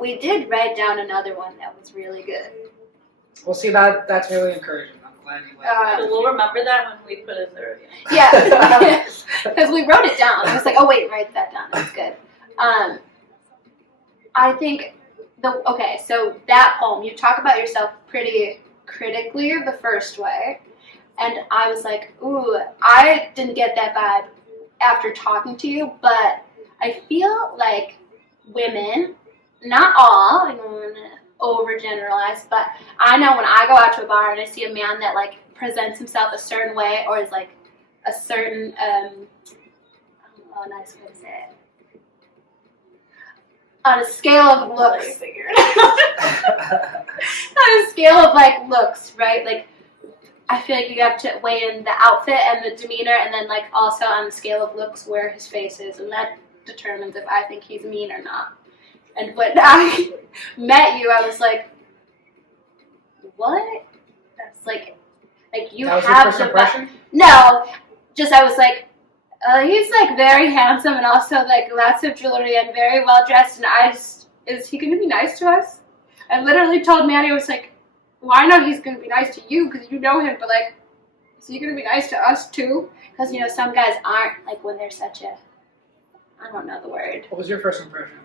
We did write down another one that was really good. Well, see that's really encouraging. I'm glad you like So we'll remember that when we put it there again. Yeah, because we wrote it down. I was like, oh wait, write that down. That's good. I think so that poem, you talk about yourself pretty critically the first way, and I was like, ooh, I didn't get that vibe after talking to you, but I feel like women, not all, I don't want to overgeneralize, but I know when I go out to a bar and I see a man that like presents himself a certain way or is like a certain, I don't know a nice way to say it. On a scale of looks, on a scale of like looks, right? Like, I feel like you have to weigh in the outfit and the demeanor, and then like also on the scale of looks where his face is, and that determines if I think he's mean or not. And when I met you, I was like, what? That's like you that was have your first impression? No, just I was like, he's like very handsome and also like lots of jewelry and very well dressed, and is he going to be nice to us? I literally told Maddie, I was like, well, I know he's going to be nice to you because you know him, but like, is he going to be nice to us too? Because some guys aren't, like when they're such a, I don't know the word. What was your first impression?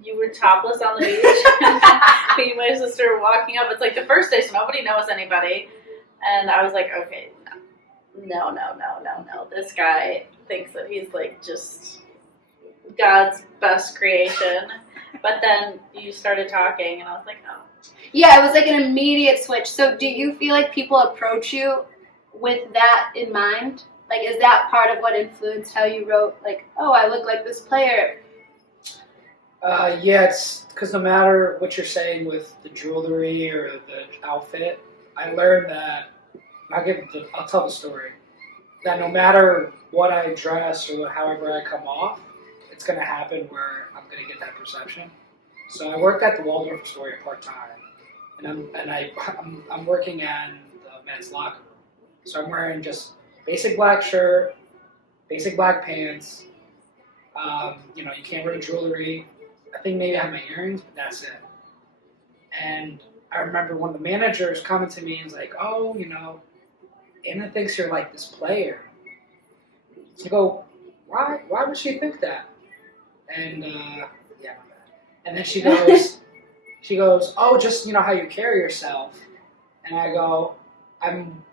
You were topless on the beach. Me and my sister were walking up. It's like the first day, so nobody knows anybody. And I was like, okay, no. This guy thinks that he's like just God's best creation. But then you started talking, and I was like, oh. Yeah, it was like an immediate switch. So do you feel like people approach you with that in mind? Like, is that part of what influenced how you wrote, like, oh, I look like this player? Yeah, it's because no matter what you're saying with the jewelry or the outfit, I learned that, I'll tell the story, that no matter what I dress or however I come off, it's going to happen where I'm going to get that perception. So I worked at the Waldorf Astoria part-time, and I'm working in the men's locker room. So I'm wearing just basic black shirt, basic black pants. You can't wear jewelry. I think maybe I have my earrings, but that's it. And I remember one of the managers coming to me and was like, oh, Anna thinks you're like this player. I go, why would she think that? And yeah, and then she goes, oh, just how you carry yourself. And I go, I'm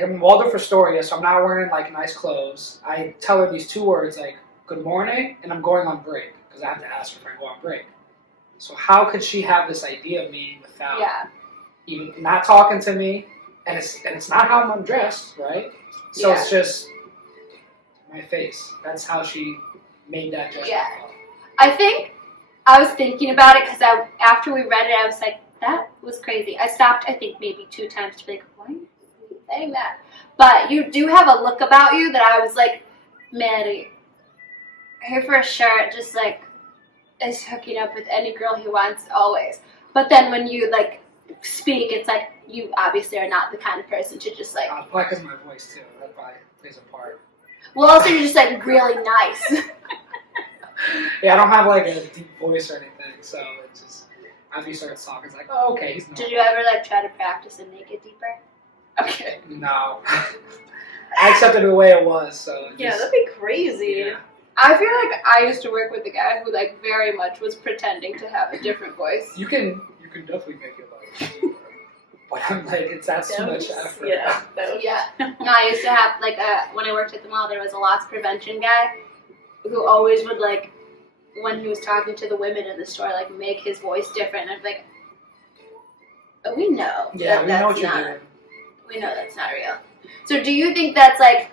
in Waldorf Astoria, so I'm not wearing like nice clothes. I tell her these two words like good morning, and I'm going on break because I have to ask her if I go on break. So how could she have this idea of me without even not talking to me? And it's not how I'm dressed, right? So It's just, my face. That's how she made that judgment Yeah. call. I think I was thinking about it because after we read it, I was like, that was crazy. I stopped, I think, maybe 2 times to be like, why are you saying that? But you do have a look about you that I was like, Maddie, here for sure, just like, is hooking up with any girl he wants always. But then when you like speak, it's like you obviously are not the kind of person to just like. Probably because of my voice too. That probably plays a part. Well, also you're just like really nice. Yeah, I don't have like a deep voice or anything, so it's just after you start talking, it's like, oh, okay, he's not. Did you ever like try to practice and make it deeper? Okay. No. I accepted it the way it was, so. Yeah, Just, that'd be crazy. yeah. I feel like I used to work with a guy who like very much was pretending to have a different voice. You can definitely make it like deeper, but I'm like, that's too much effort. Yeah. That was, Yeah. No, I used to have like when I worked at the mall, there was a loss prevention guy who always would like when he was talking to the women in the store like make his voice different. And I'm like, oh, we know. Yeah, we know what you're not, doing. We know that's not real. So do you think that's like?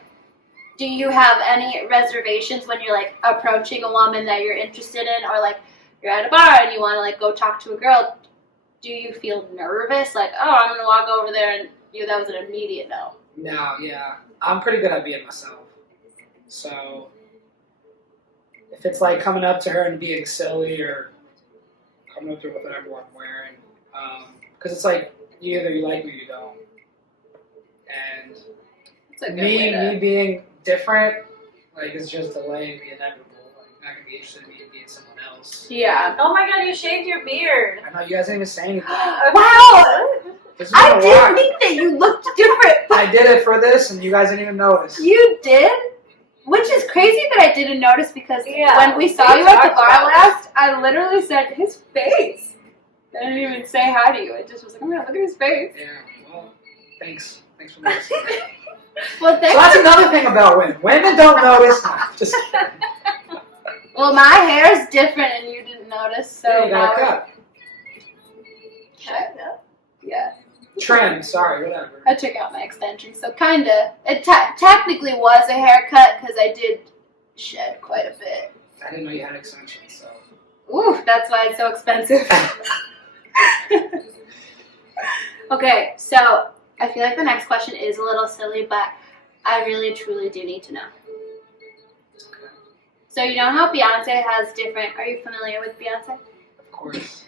Do you have any reservations when you're like approaching a woman that you're interested in, or like you're at a bar and you want to like go talk to a girl? Do you feel nervous? Like, oh, I'm gonna walk over there and that was an immediate no. No, yeah, I'm pretty good at being myself. So if it's like coming up to her and being silly, or coming up to her with whatever I'm wearing, because it's like either you like me or you don't. And It's a good way me being different, like, it's just delaying the inevitable. Like, not gonna be interested in me being someone else. Yeah. Oh my god, you shaved your beard. I know you guys didn't even say anything. Wow! This is I gonna didn't walk. think that you looked different. I did it for this, and you guys didn't even notice. You did? Which is crazy that I didn't notice because Yeah, when we saw we you at the talked bar about last, I literally said his face. I didn't even say hi to you. I just was like, oh my god, look at his face. Yeah. Well, thanks. Thanks for noticing. Well, So that's another thing about women. Women don't notice. No, just kidding. Well, my hair's different and you didn't notice, so Yeah, you got a now- cut. Yeah. Trim. Sorry, whatever. I took out my extensions, so kinda. It technically was a haircut because I did shed quite a bit. I didn't know you had extensions, so. Ooh, that's why it's so expensive. Okay, so I feel like the next question is a little silly, but I really truly do need to know. Okay. So you know how Beyonce has different, are you familiar with Beyonce? Of course.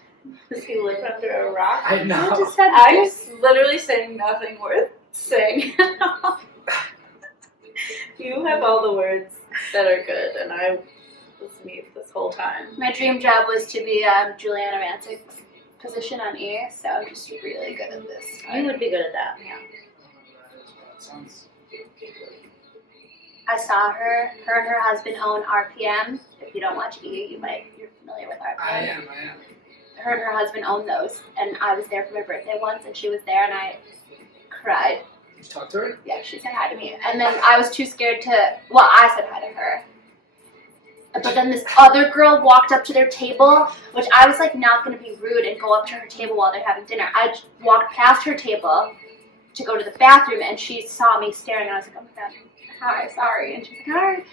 Does he live under a rock? I know. I just had I'm literally saying nothing worth saying. You have all the words that are good, and I was mute this whole time. My dream job was to be Juliana Rancic's position on E, so I'm just really good at this. You would be good at that. Yeah. Sounds. I saw her and her husband own RPM. If you don't watch E, you're familiar with RPM. I am. Her and her husband own those, and I was there for my birthday once, and she was there, and I cried. Did you talk to her? Yeah, she said hi to me, and then I was too scared to. Well, I said hi to her, but then this other girl walked up to their table, which I was like not gonna be rude and go up to her table while they're having dinner. I walked past her table to go to the bathroom, and she saw me staring, and I was like, oh my god, hi, sorry, and she's like, hi.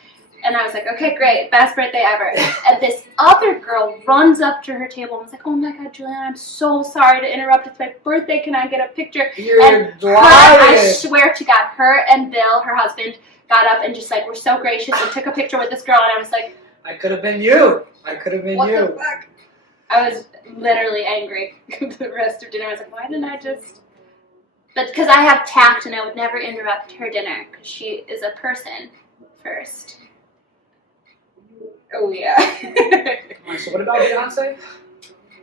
And I was like, okay, great, best birthday ever. And this other girl runs up to her table and was like, oh my god, Juliana, I'm so sorry to interrupt. It's my birthday. Can I get a picture? You're And lying. I swear to God, her and Bill, her husband, got up and just like were so gracious and took a picture with this girl. And I was like, I could have been you. I could have been what you. the fuck? I was literally angry the rest of dinner. I was like, why didn't I just... But because I have tact and I would never interrupt her dinner because she is a person first. Oh, yeah. Alright, so what about Beyonce?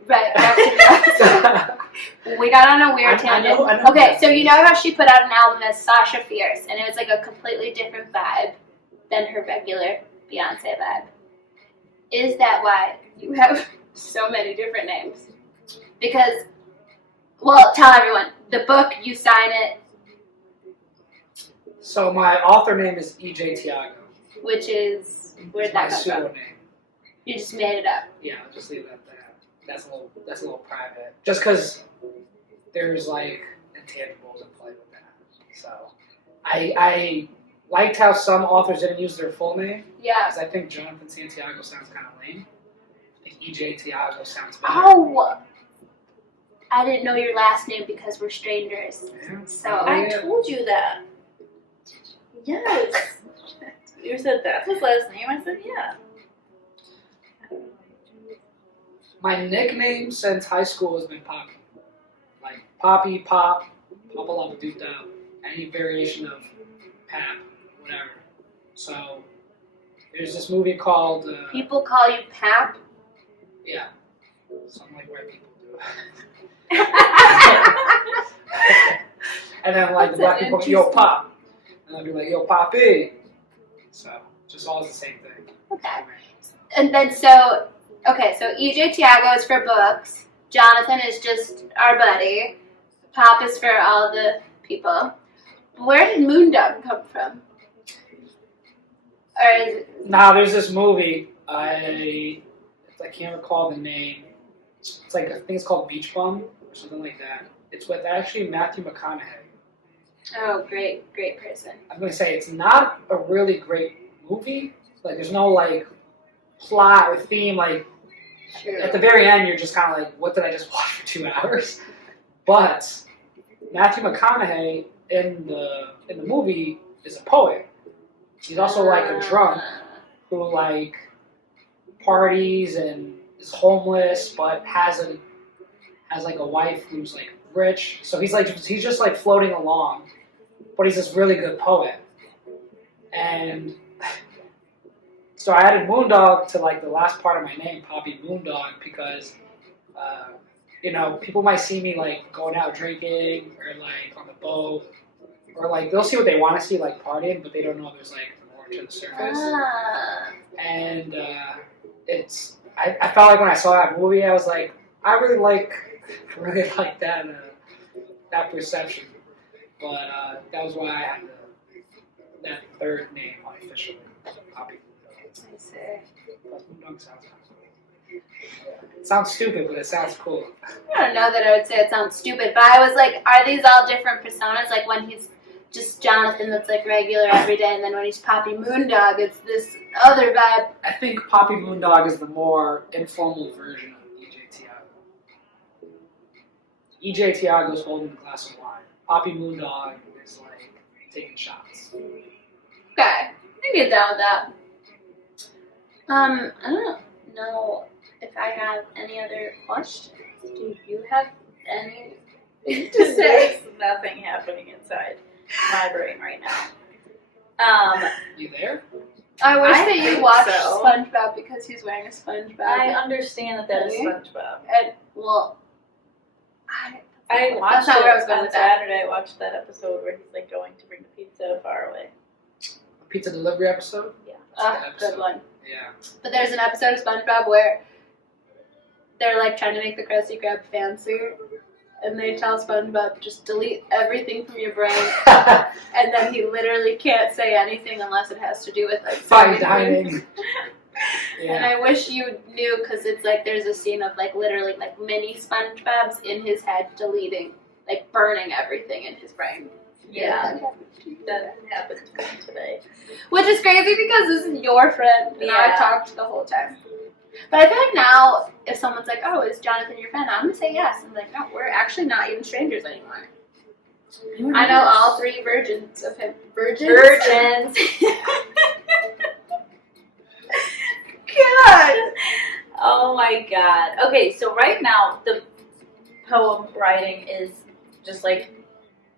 Right, back to Beyonce. We got on a weird tangent. I know Okay, that. so you know how she put out an album as Sasha Fierce, and it was like a completely different vibe than her regular Beyonce vibe. Is that why you have so many different names? Because, well, tell everyone, the book, you sign it, So my author name is E.J. Tiago. which is, where'd It's my that come from? pseudonym. You just made it up. Yeah, I'll just leave it at that. That's a little private. Just because there's like intangibles in play with that. So I liked how some authors didn't use their full name. Yeah. Because I think Jonathan Santiago sounds kind of lame. I think EJ Tiago sounds better. Oh! I didn't know your last name because we're strangers. Yeah. So I told you that. Yes. You said that's his last name. I said yeah. My nickname since high school has been Poppy. Like Poppy, Pop, Papa Lava Duped Out, any variation of Pap, whatever. So there's this movie called people call you Pap. yeah, something like white people do. And then like the black people, yo Pop, and I'll be like yo Poppy. So just all the same thing. Okay. And then so EJ Tiago is for books. Jonathan is just our buddy. Pop is for all the people. Where did Moondog come from? Or is it, Now there's this movie. I can't recall the name. It's like I think it's called Beach Bum or something like that. It's with actually Matthew McConaughey. oh, great person. I'm gonna say it's not a really great movie. Like there's no like plot or theme. Like Sure. at the very end, you're just kind of like, what did I just watch for 2 hours? But Matthew McConaughey in the movie is a poet. He's also like a drunk who like parties and is homeless, but has like a wife who's like rich. So he's just like floating along, but he's this really good poet. And so I added Moondog to like the last part of my name, Poppy Moondog, because people might see me like going out drinking or like on the boat, or like they'll see what they want to see, like partying, but they don't know there's like more to the surface. And I felt like when I saw that movie, I was like, I really like that perception. But that was why I had that third name unofficially, Poppy. I see. Plus Moondog sounds kind of cool. It sounds stupid, but it sounds cool. I don't know that I would say it sounds stupid, but I was like, are these all different personas? Like when he's just Jonathan that's like regular every day, and then when he's Poppy Moondog, it's this other vibe. I think Poppy Moondog is the more informal version of EJ Tiago. EJ Tiago's holding a glass of wine. Poppy Moondog is like taking shots. Okay, I can get down with that. I don't know if I have any other questions. Do you have anything to say? There's nothing happening inside my brain right now. You there? I wish I that you think watched so. SpongeBob because he's wearing a SpongeBob. I understand that is Really? SpongeBob. And, I That's watched not it where I was going on with that. Saturday. I watched that episode where he's like going to bring the pizza far away. Pizza delivery episode? Yeah. Good one. Yeah. But there's an episode of SpongeBob where they're like trying to make the Krusty Krab fancy, and they tell SpongeBob just delete everything from your brain, and then he literally can't say anything unless it has to do with like Fine food. dining. And Yeah. I wish you knew because it's like there's a scene of like literally like mini SpongeBob's in his head deleting, like burning everything in his brain. Yeah. That happened to me today. Which is crazy because this is your friend, and I Yeah. talked the whole time. But I feel like now, if someone's like, "Oh, is Jonathan your friend?" I'm gonna say yes. I'm like, "No, we're actually not even strangers anymore." I know all 3 versions of him. Virgins. God. Oh my god. Okay, so right now the poem writing is just like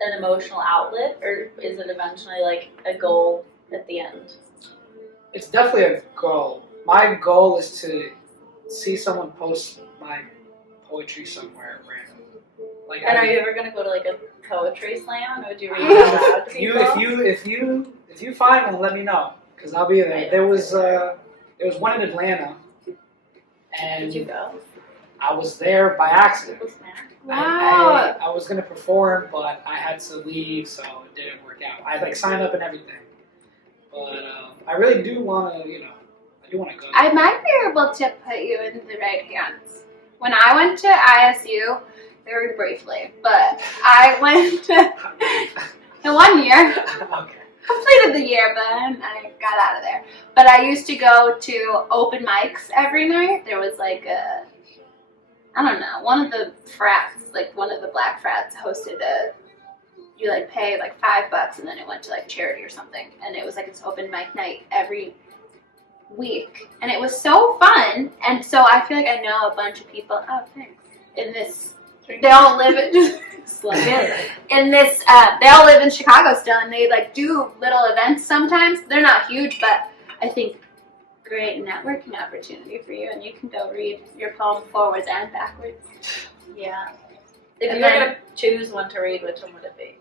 an emotional outlet, or is it eventually like a goal at the end? It's definitely a goal. My goal is to see someone post my poetry somewhere random. Like, And are you ever gonna go to like a poetry slam? Would you read it out loud to people? if you find one, let me know, because I'll be there. Right. There was one in Atlanta, and Did you go? I was there by accident. Wow. I was gonna perform, but I had to leave, so it didn't work out. I like signed up and everything, but I really do want to, I do want to go. I might be able to put you in the right hands. When I went to ISU, very briefly, but I went to in 1 year. Okay. completed the year, but I got out of there. But I used to go to open mics every night. There was like I don't know, one of the frats, like one of the black frats hosted you like pay like $5 and then it went to like charity or something. And it was like this open mic night every week. And it was so fun. And so I feel like I know a bunch of people, in this, they all live in this, they all live in Chicago still and they like do little events sometimes. They're not huge, but I think great networking opportunity for you, and you can go read your poem forwards and backwards. Yeah. If And you were then- going to choose one to read, which one would it be?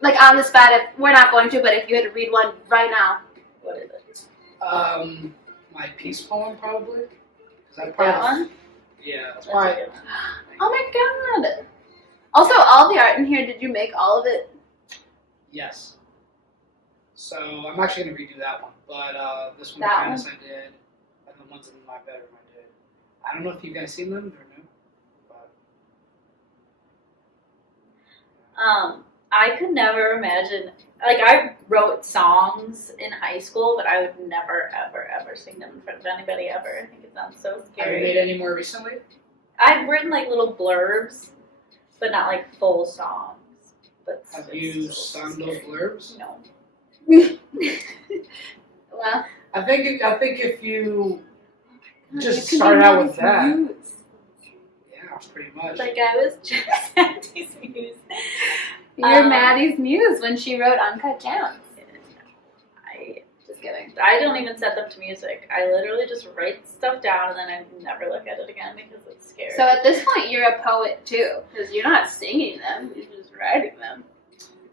Like on the spot, if we're not going to, but if you had to read one right now, What is it? My peace poem probably. 'Cause I That probably, one? yeah, that's That's why. a good one. oh my god! Also, all the art in here, did you make all of it? Yes. So I'm actually gonna redo that one, but this one, That Apprentice, I did, and the ones in my bedroom I did. I don't know if you guys seen them or no, but I could never imagine. Like, I wrote songs in high school, but I would never, ever, ever sing them in front of anybody ever. I think it sounds so have you scary. made any more recently? I've written like little blurbs, but not like full songs. But Have it's you so sung scary. those blurbs? No. Well, I think if you just you can started be out with Maddie's that, muse. yeah, that's pretty much. Like, I was just Sandy's muse. You're Maddie's muse when she wrote Uncut Gems. Just kidding. I don't even set them to music. I literally just write stuff down and then I never look at it again because it's scary. So at this point, you're a poet too, because you're not singing them; you're just writing them.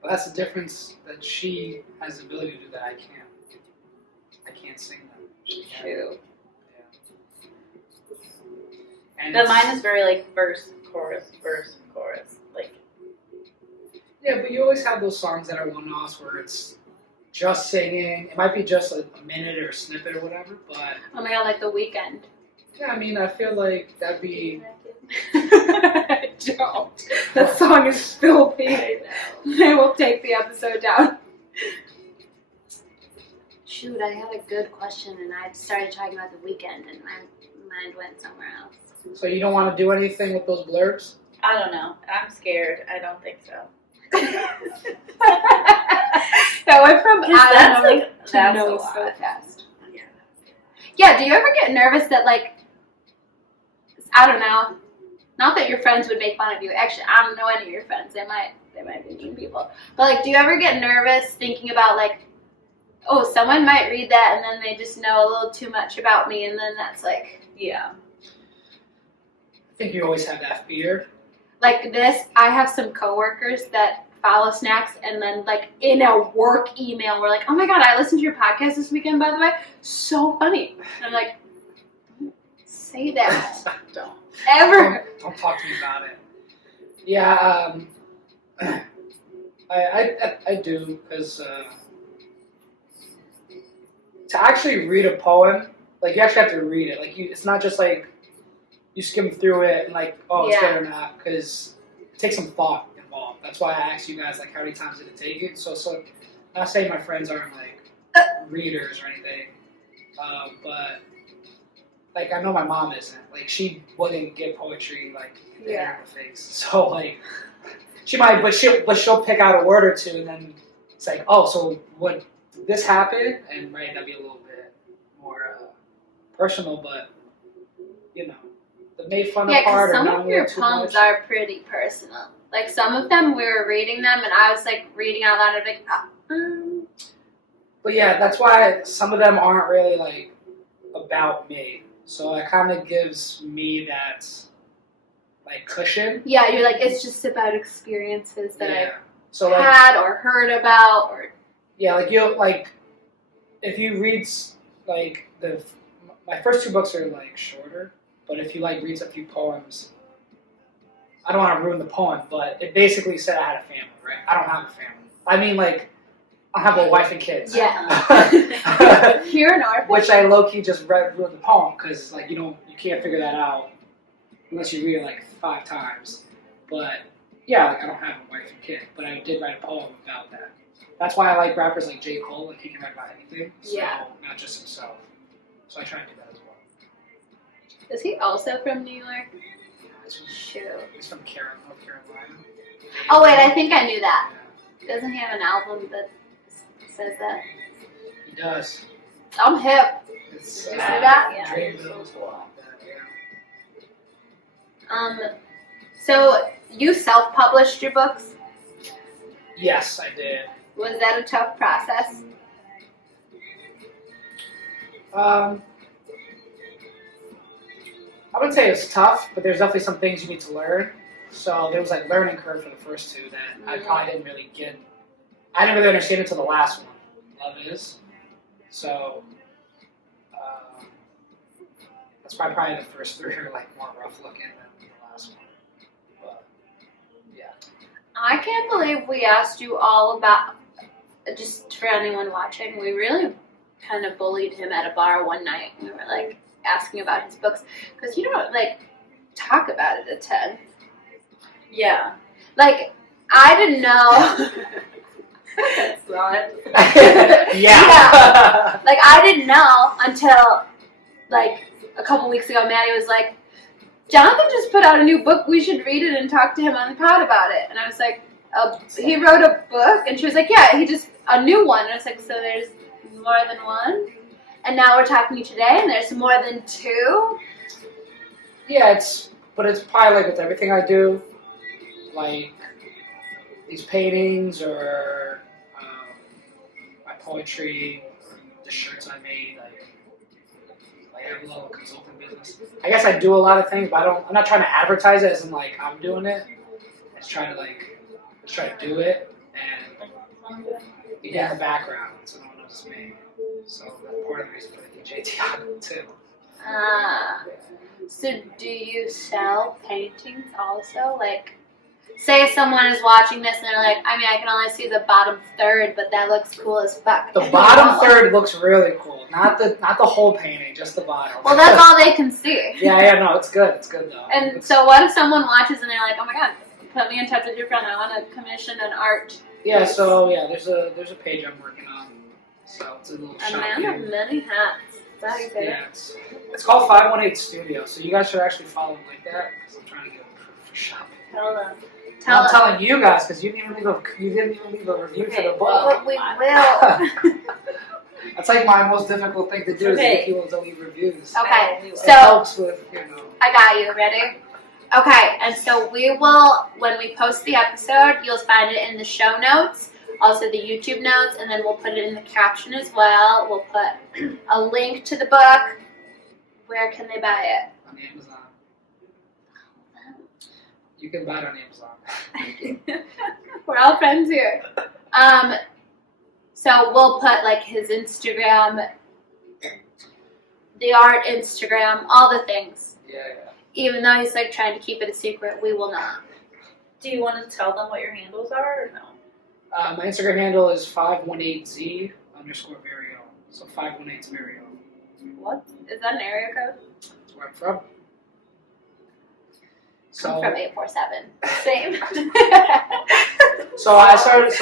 But that's the difference, that she has the ability to do that I can't. I can't sing them. She can. True. Yeah. And But it's- mine is very like verse, chorus, like. Yeah, but you always have those songs that are one-offs where it's just singing. It might be just a minute or a snippet or whatever, but Oh my god, like The Weeknd. yeah, I mean, I feel like that'd be. Don't. That song is filthy. I will take the episode down. Shoot, I had a good question and I started talking about The Weeknd and my mind went somewhere else. So you don't want to do anything with those blurbs? I don't know. I'm scared. I don't think so. That went from Because that's know like to that's no a so lot. fast. Yeah. Yeah, do you ever get nervous that like, I don't know, not that your friends would make fun of you. Actually, I don't know any of your friends. They might be mean people. But like, do you ever get nervous thinking about like, oh, someone might read that and then they just know a little too much about me and then that's like, Yeah. I think you always have that fear. like this, I have some coworkers that follow Snacks and then like in a work email we're like, oh my god, I listened to your podcast this weekend, by the way. So funny. And I'm like, don't say that. Don't. Ever. Don't talk to me about it. Yeah, I do, because to actually read a poem, like you actually have to read it. Like it's not just like you skim through it and like, oh, it's good or not, because it takes some thought involved. That's why I asked you guys like how many times did it take you. So not saying my friends aren't like readers or anything, but like I know my mom isn't. Like she wouldn't get poetry like in her face. So like she might, but she'll pick out a word or two and then it's like, oh, so what? Did this happen? And right, that'd be a little bit more personal, but you know, the made fun Yeah, of part. because or some not of your too poems much. are pretty personal. Like some of them, we were reading them, and I was like reading out loud, and I'm like, But yeah, that's why some of them aren't really like about me. So it kind of gives me that like cushion. yeah, you're like, it's just about experiences that Yeah. I've So like had or heard about, or yeah, like you'll like if you read like my first two books are like shorter, but if you like read a few poems, I don't want to ruin the poem, but it basically said I had a family, right? I don't have a family. I mean, like I have a wife and kids. yeah. You're an orphan. Which I low key just ruined the poem because like you can't figure that out unless you read it like 5 times. But yeah, like I don't have a wife and kid, but I did write a poem about that. That's why I like rappers like J. Cole. Like he can rap about anything. So, Yeah. not just himself. So I try and do that as well. Is he also from New York? Shoot. He's from North Carolina. Oh wait, I think I knew that. Doesn't he have an album that says that? He does. I'm hip. It's, Did you see that? Yeah. Dreamville, stuff like that, yeah. So you self-published your books? Yes, I did. Was that a tough process? I wouldn't say it's tough, but there's definitely some things you need to learn. So there was like learning curve for the first two that I probably didn't really get. I didn't really understand until the last one. Love Is. So that's why probably the first three are like more rough looking than the last one. But yeah. I can't believe we asked you all about, just for anyone watching, we really kind of bullied him at a bar one night. We were like asking about his books because you don't like talk about it at 10. Yeah. Like, I didn't know. That's not. Yeah. Like, I didn't know until like a couple weeks ago. Maddie was like, Jonathan just put out a new book. We should read it and talk to him on the pod about it. And I was like, he wrote a book? And she was like, yeah, he just, a new one. And I was like, so there's more than one? And now we're talking to you today, and there's more than two? Yeah, it's probably like with everything I do, like these paintings or my poetry, or the shirts I made, like I have a little consulting business. I guess I do a lot of things, but I'm not trying to advertise it as in like I'm doing it. I just try to do it and be in the background so no one knows it's me. So that's part of the reason for the DJ Tiago too. So do you sell paintings also? Like, say someone is watching this and they're like, I mean, I can only see the bottom third, but that looks cool as fuck. The bottom third looks really cool. Not the whole painting, just the bottom. Well, that's all they can see. Yeah, no, it's good. It's good though. And so what if someone watches and they're like, oh my god, put me in touch with your friend. I want to commission an art. Yeah, so yeah, there's a page I'm working on. So it's a little A shop man here. of many hats. Is that how you say it? Yeah, it's called 518 Studio. So you guys should actually follow him like that because I'm trying to get him for shopping. Tell them. I'm telling you guys because you didn't even leave a review for the book. But we will. That's like my most difficult thing to do is get people to leave reviews. Okay, It so helps with, I got you. Ready? Okay, and so we will, when we post the episode, you'll find it in the show notes, also the YouTube notes, and then we'll put it in the caption as well. We'll put a link to the book. Where can they buy it? On Amazon. You can buy it on Amazon. We're all friends here. So we'll put like his Instagram, the art Instagram, all the things. Yeah. Even though he's like trying to keep it a secret, we will not. Do you want to tell them what your handles are or no? My Instagram handle is 518Z_Vario. So 518's Vario. What? Is that an area code? That's where I'm from. I'm from 847. Same. So I started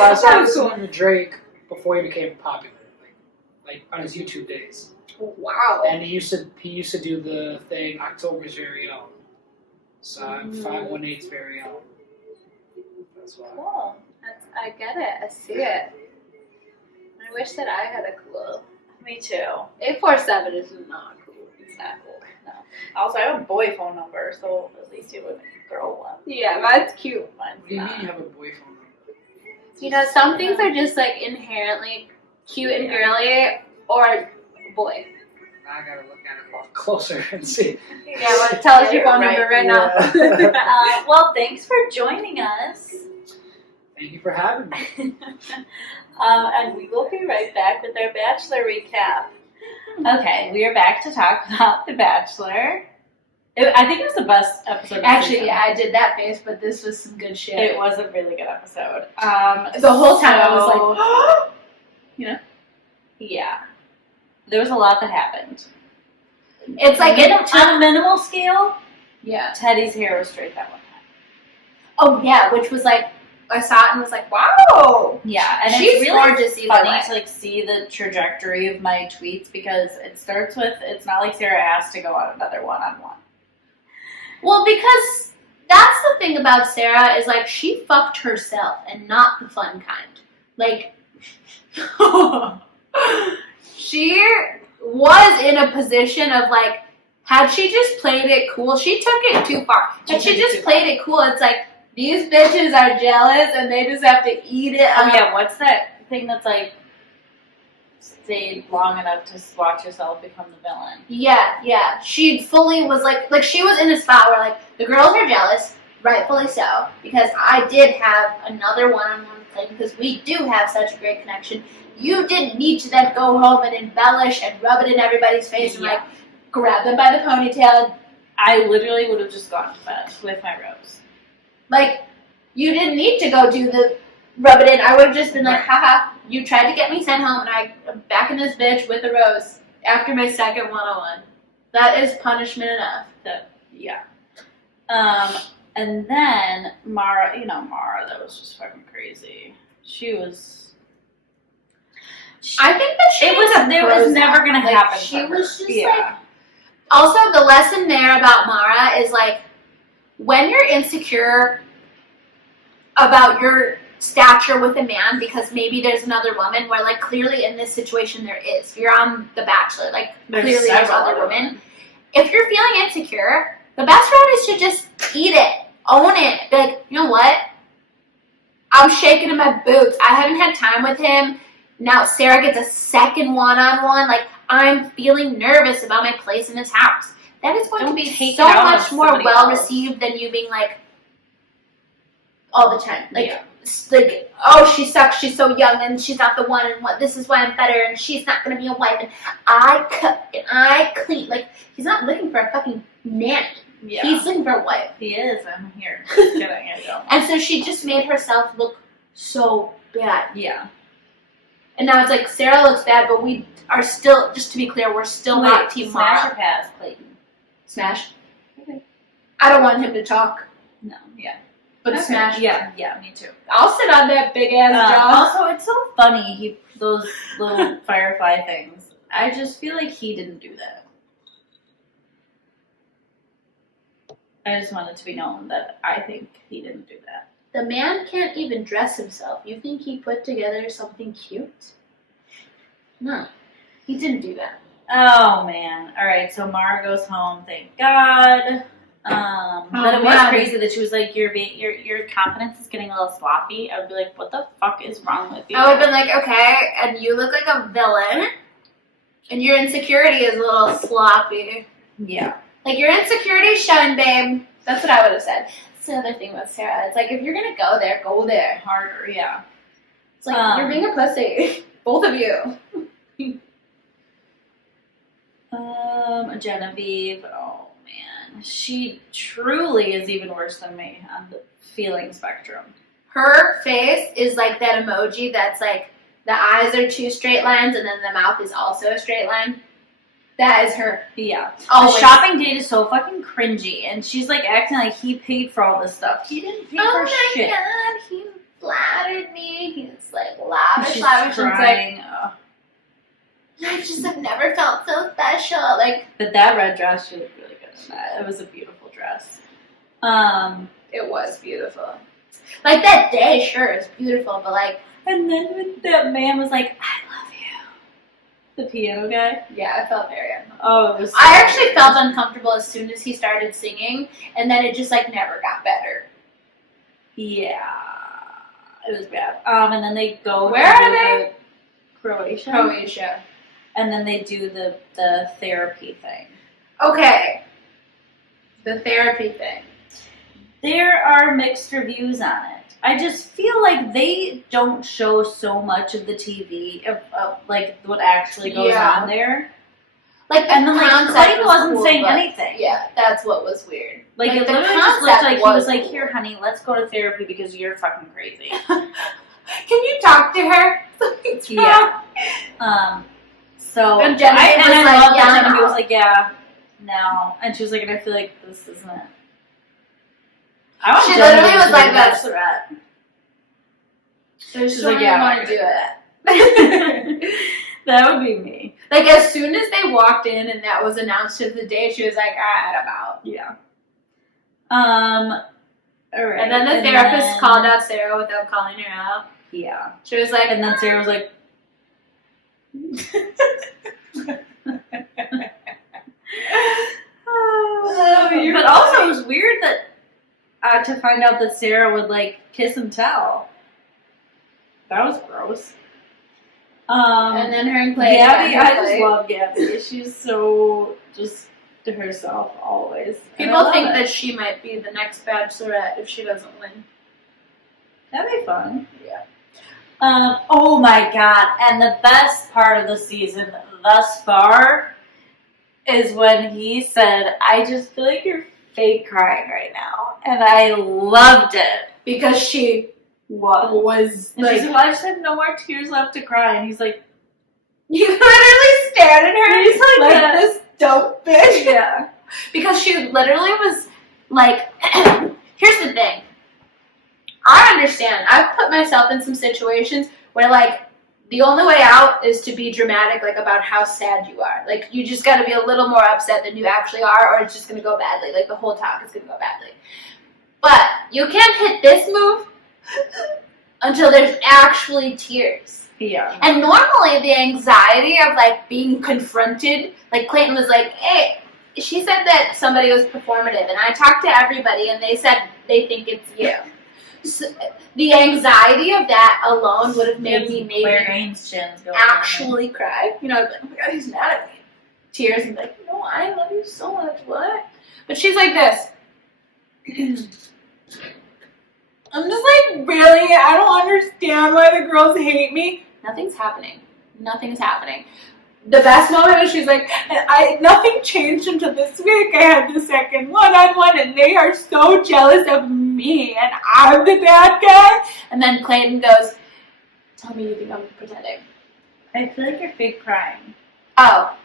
listening to Drake before he became popular, like on his YouTube days. Wow. And he used to do the thing October's Very Own. So I'm 518's Very Own. That's why. Cool. I get it. I see it. I wish that I had a cool. Me too. 847 is not cool. It's not cool. No. Also, I have a boy phone number, so at least you have a girl one. Yeah, that's cute. Mine's What do you not. mean you have a boy phone number? You know, some things are just like inherently cute and girly, or boy. Now I gotta look at it a little closer and see. Yeah, well, tell us your phone number right now. Yeah. Well, thanks for joining us. Thank you for having me. And we will be right back with our Bachelor recap. Okay, we are back to talk about The Bachelor. I think it was the best episode. of the Actually, season. yeah, I did that face, but this was some good shit. It was a really good episode. The whole time I was like, you know, yeah, there was a lot that happened. it's like On a minimal scale, yeah. Teddy's hair was straight that one time. Oh yeah, which was like I saw it and was like, wow. Yeah, and She's it's really gorgeous either funny way. to like see the trajectory of my tweets because it starts with it's not like Sarah asked to go on another one-on-one. Well, because that's the thing about Sarah is like she fucked herself and not the fun kind. Like she was in a position of like, had she just played it cool, she took it too far. Had she just played it cool, it's like, these bitches are jealous and they just have to eat it. Oh yeah, what's that thing that's like stayed long enough to watch yourself become the villain? Yeah. She fully was like she was in a spot where like the girls are jealous, rightfully so, because I did have another one-on-one thing because we do have such a great connection. You didn't need to then go home and embellish and rub it in everybody's face and like grab them by the ponytail. And, I literally would have just gone to bed with my rose. like, you didn't need to go do the rub it in. I would have just been like, haha, you tried to get me sent home and I'm back in this bitch with a rose after my second one-on-one. That is punishment enough. And then Mara, that was just fucking crazy. She was. I think that It was never gonna happen. She for was her. just like. Also, the lesson there about Mara is like, when you're insecure about your stature with a man because maybe there's another woman, where like clearly in this situation there is. You're on The Bachelor, like clearly there's other women. If you're feeling insecure, the best route is to just eat it, own it. Be like, you know what? I'm shaking in my boots. I haven't had time with him. Now Sarah gets a second one-on-one. Like, I'm feeling nervous about my place in this house. That is going to be so much more well-received than you being like, all the time. Like, like, oh, she sucks. She's so young and she's not the one. And what? This is why I'm better. And she's not going to be a wife. And I cook and I clean. Like, he's not looking for a fucking nanny. Yeah. He's looking for a wife. He is. I'm here. Just kidding. I don't. And so she just made herself look so bad. Yeah. And now it's like, Sarah looks bad, but we are still, just to be clear, we're still not Team Mara. Smash or pass, Clayton? Smash. Okay. I don't want him to talk, No. Yeah. but Okay. smash. Yeah. Me too. I'll sit on that big ass jaw. Also, it's so funny. Those little firefly things. I just feel like he didn't do that. I just want it to be known that I think he didn't do that. The man can't even dress himself. You think he put together something cute? No, he didn't do that. Oh man! All right, so Mara goes home. Thank God. But it was crazy that she was like, "Your confidence is getting a little sloppy." I would be like, "What the fuck is wrong with you?" I would have been like, okay, and you look like a villain, and your insecurity is a little sloppy. Yeah. Like, your insecurity's showing, babe. That's what I would have said. That's the other thing with Sarah. It's like, if you're gonna go there, go there. Harder. Yeah. It's like, you're being a pussy. Both of you. Genevieve. Oh man, she truly is even worse than me on the feeling spectrum. Her face is like that emoji that's like, the eyes are two straight lines, and then the mouth is also a straight line. That is her. Yeah. Always. The shopping date is so fucking cringy, and she's like acting like he paid for all this stuff. He didn't pay for shit. Oh my god, he flattered me. He's like lavish, She's lavish. And crying. it's like, I just have never felt so special. Like, But that red dress, she looked really good in that. It was a beautiful dress. it was beautiful. Like, that day, sure, is beautiful, but like, And then when that man was like, "I love you," the piano guy. yeah, I felt very uncomfortable. Oh, it was. So I actually weird. felt uncomfortable as soon as he started singing, and then it just like never got better. Yeah, it was bad. And then they go. Where to are they? Croatia. Croatia. And then they do the therapy thing. Okay. The therapy thing. There are mixed reviews on it. I just feel like they don't show so much of the TV of like what actually goes on there. Like, the And then like concept Clay was wasn't cool, saying but- anything. Yeah, that's what was weird. Like it the literally just looked concept like he was like, cool. "Here, honey, let's go to therapy because you're fucking crazy." Can you talk to her? Something's wrong. Yeah. So And Genevieve was I like, love yeah, that Genevieve no. was like, "Yeah, no," and she was like, "And I feel like this isn't it." I want She Genevieve literally was to be like the this. Bachelorette. So I just She's don't like, really yeah, want to do it. That would be me. Like, as soon as they walked in and that was announced as the date, she was like, alright, I'm out. Yeah. All right. And then the therapist called out Sarah without calling her out. Yeah. She was like, And then Sarah was like, but also it was weird that to find out that Sarah would like kiss and tell. That was gross. and then her and Clay. Gabby, got I her just Clay. love Gabby. She's so just to herself always. And I People love think it. that she might be the next Bachelorette if she doesn't win. That'd be fun. Yeah. Oh my god! And the best part of the season thus far is when he said, "I just feel like you're fake crying right now," and I loved it. Because she What? was And like, she said, "Well, I just have no more tears left to cry," and he's like, you literally stared at her. He's like that. this dope bitch. "Yeah, Because she literally was like, here's the thing. I understand. I've put myself in some situations where, like, the only way out is to be dramatic, like, about how sad you are. Like, you just gotta be a little more upset than you actually are, or it's just gonna go badly. Like, the whole talk is gonna go badly. But you can't hit this move until there's actually tears. yeah." And normally the anxiety of, like, being confronted, like, Clayton was like, hey, she said that somebody was performative, and I talked to everybody, and they said they think it's you. So, the anxiety of that alone would have made me Claire maybe Danes' chins going actually cry. You know, I'd be like, oh my god, he's mad at me. Tears, and be like, no, I love you so much, what? But she's like this. I'm just like, really? I don't understand why the girls hate me. Nothing's happening. Nothing's happening. The best moment was she's like, nothing changed until this week. I had the second one-on-one, and they are so jealous of me, and I'm the bad guy. And then Clayton goes, tell me you think I'm pretending. I feel like you're fake crying. Oh.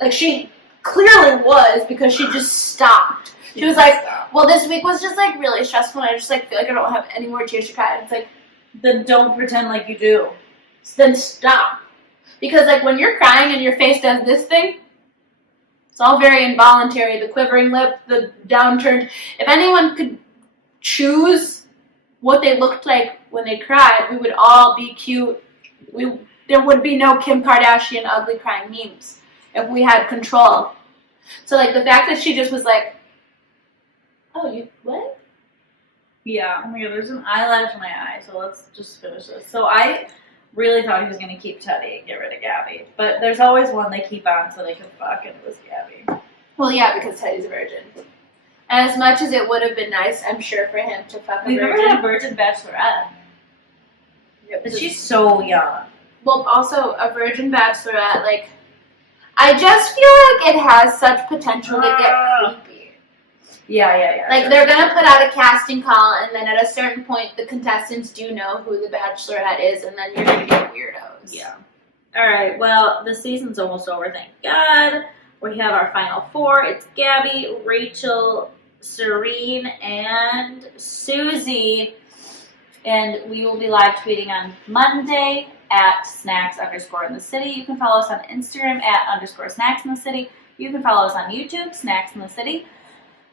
Like, she clearly was, because she just stopped. She was like, well, this week was just, like, really stressful, and I just, like, feel like I don't have any more tears to cry. And it's like, Then don't pretend like you do. then stop. Because, like, when you're crying and your face does this thing, it's all very involuntary. The quivering lip, the downturned. If anyone could choose what they looked like when they cried, we would all be cute. There would be no Kim Kardashian ugly crying memes if we had control. So, like, the fact that she just was like, oh, you, what? Yeah. Oh my god, there's an eyelash in my eye, so let's just finish this. So I really thought he was going to keep Teddy and get rid of Gabby. But there's always one they keep on so they can fuck, and it was Gabby. Well, yeah, because Teddy's a virgin. And as much as it would have been nice, I'm sure, for him to fuck a We've never virgin. had a virgin bachelorette. Yep, But she's so young. well, also a virgin bachelorette, like, I just feel like it has such potential to get creepy. Yeah. Like, they're gonna put out a casting call, and then at a certain point, the contestants do know who the bachelorette is, and then you're gonna get weirdos. Yeah. Alright, well, the season's almost over, thank God. We have our final four. It's Gabby, Rachel, Serene, and Susie. And we will be live tweeting on Monday at snacks_in-the-city. You can follow us on Instagram at _snacks-in-the-city. You can follow us on YouTube, Snacks in the City.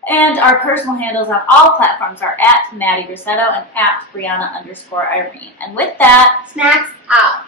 And our personal handles on all platforms are at Maddie Rossetto and at Brianna_Irene. And with that, Snacks out.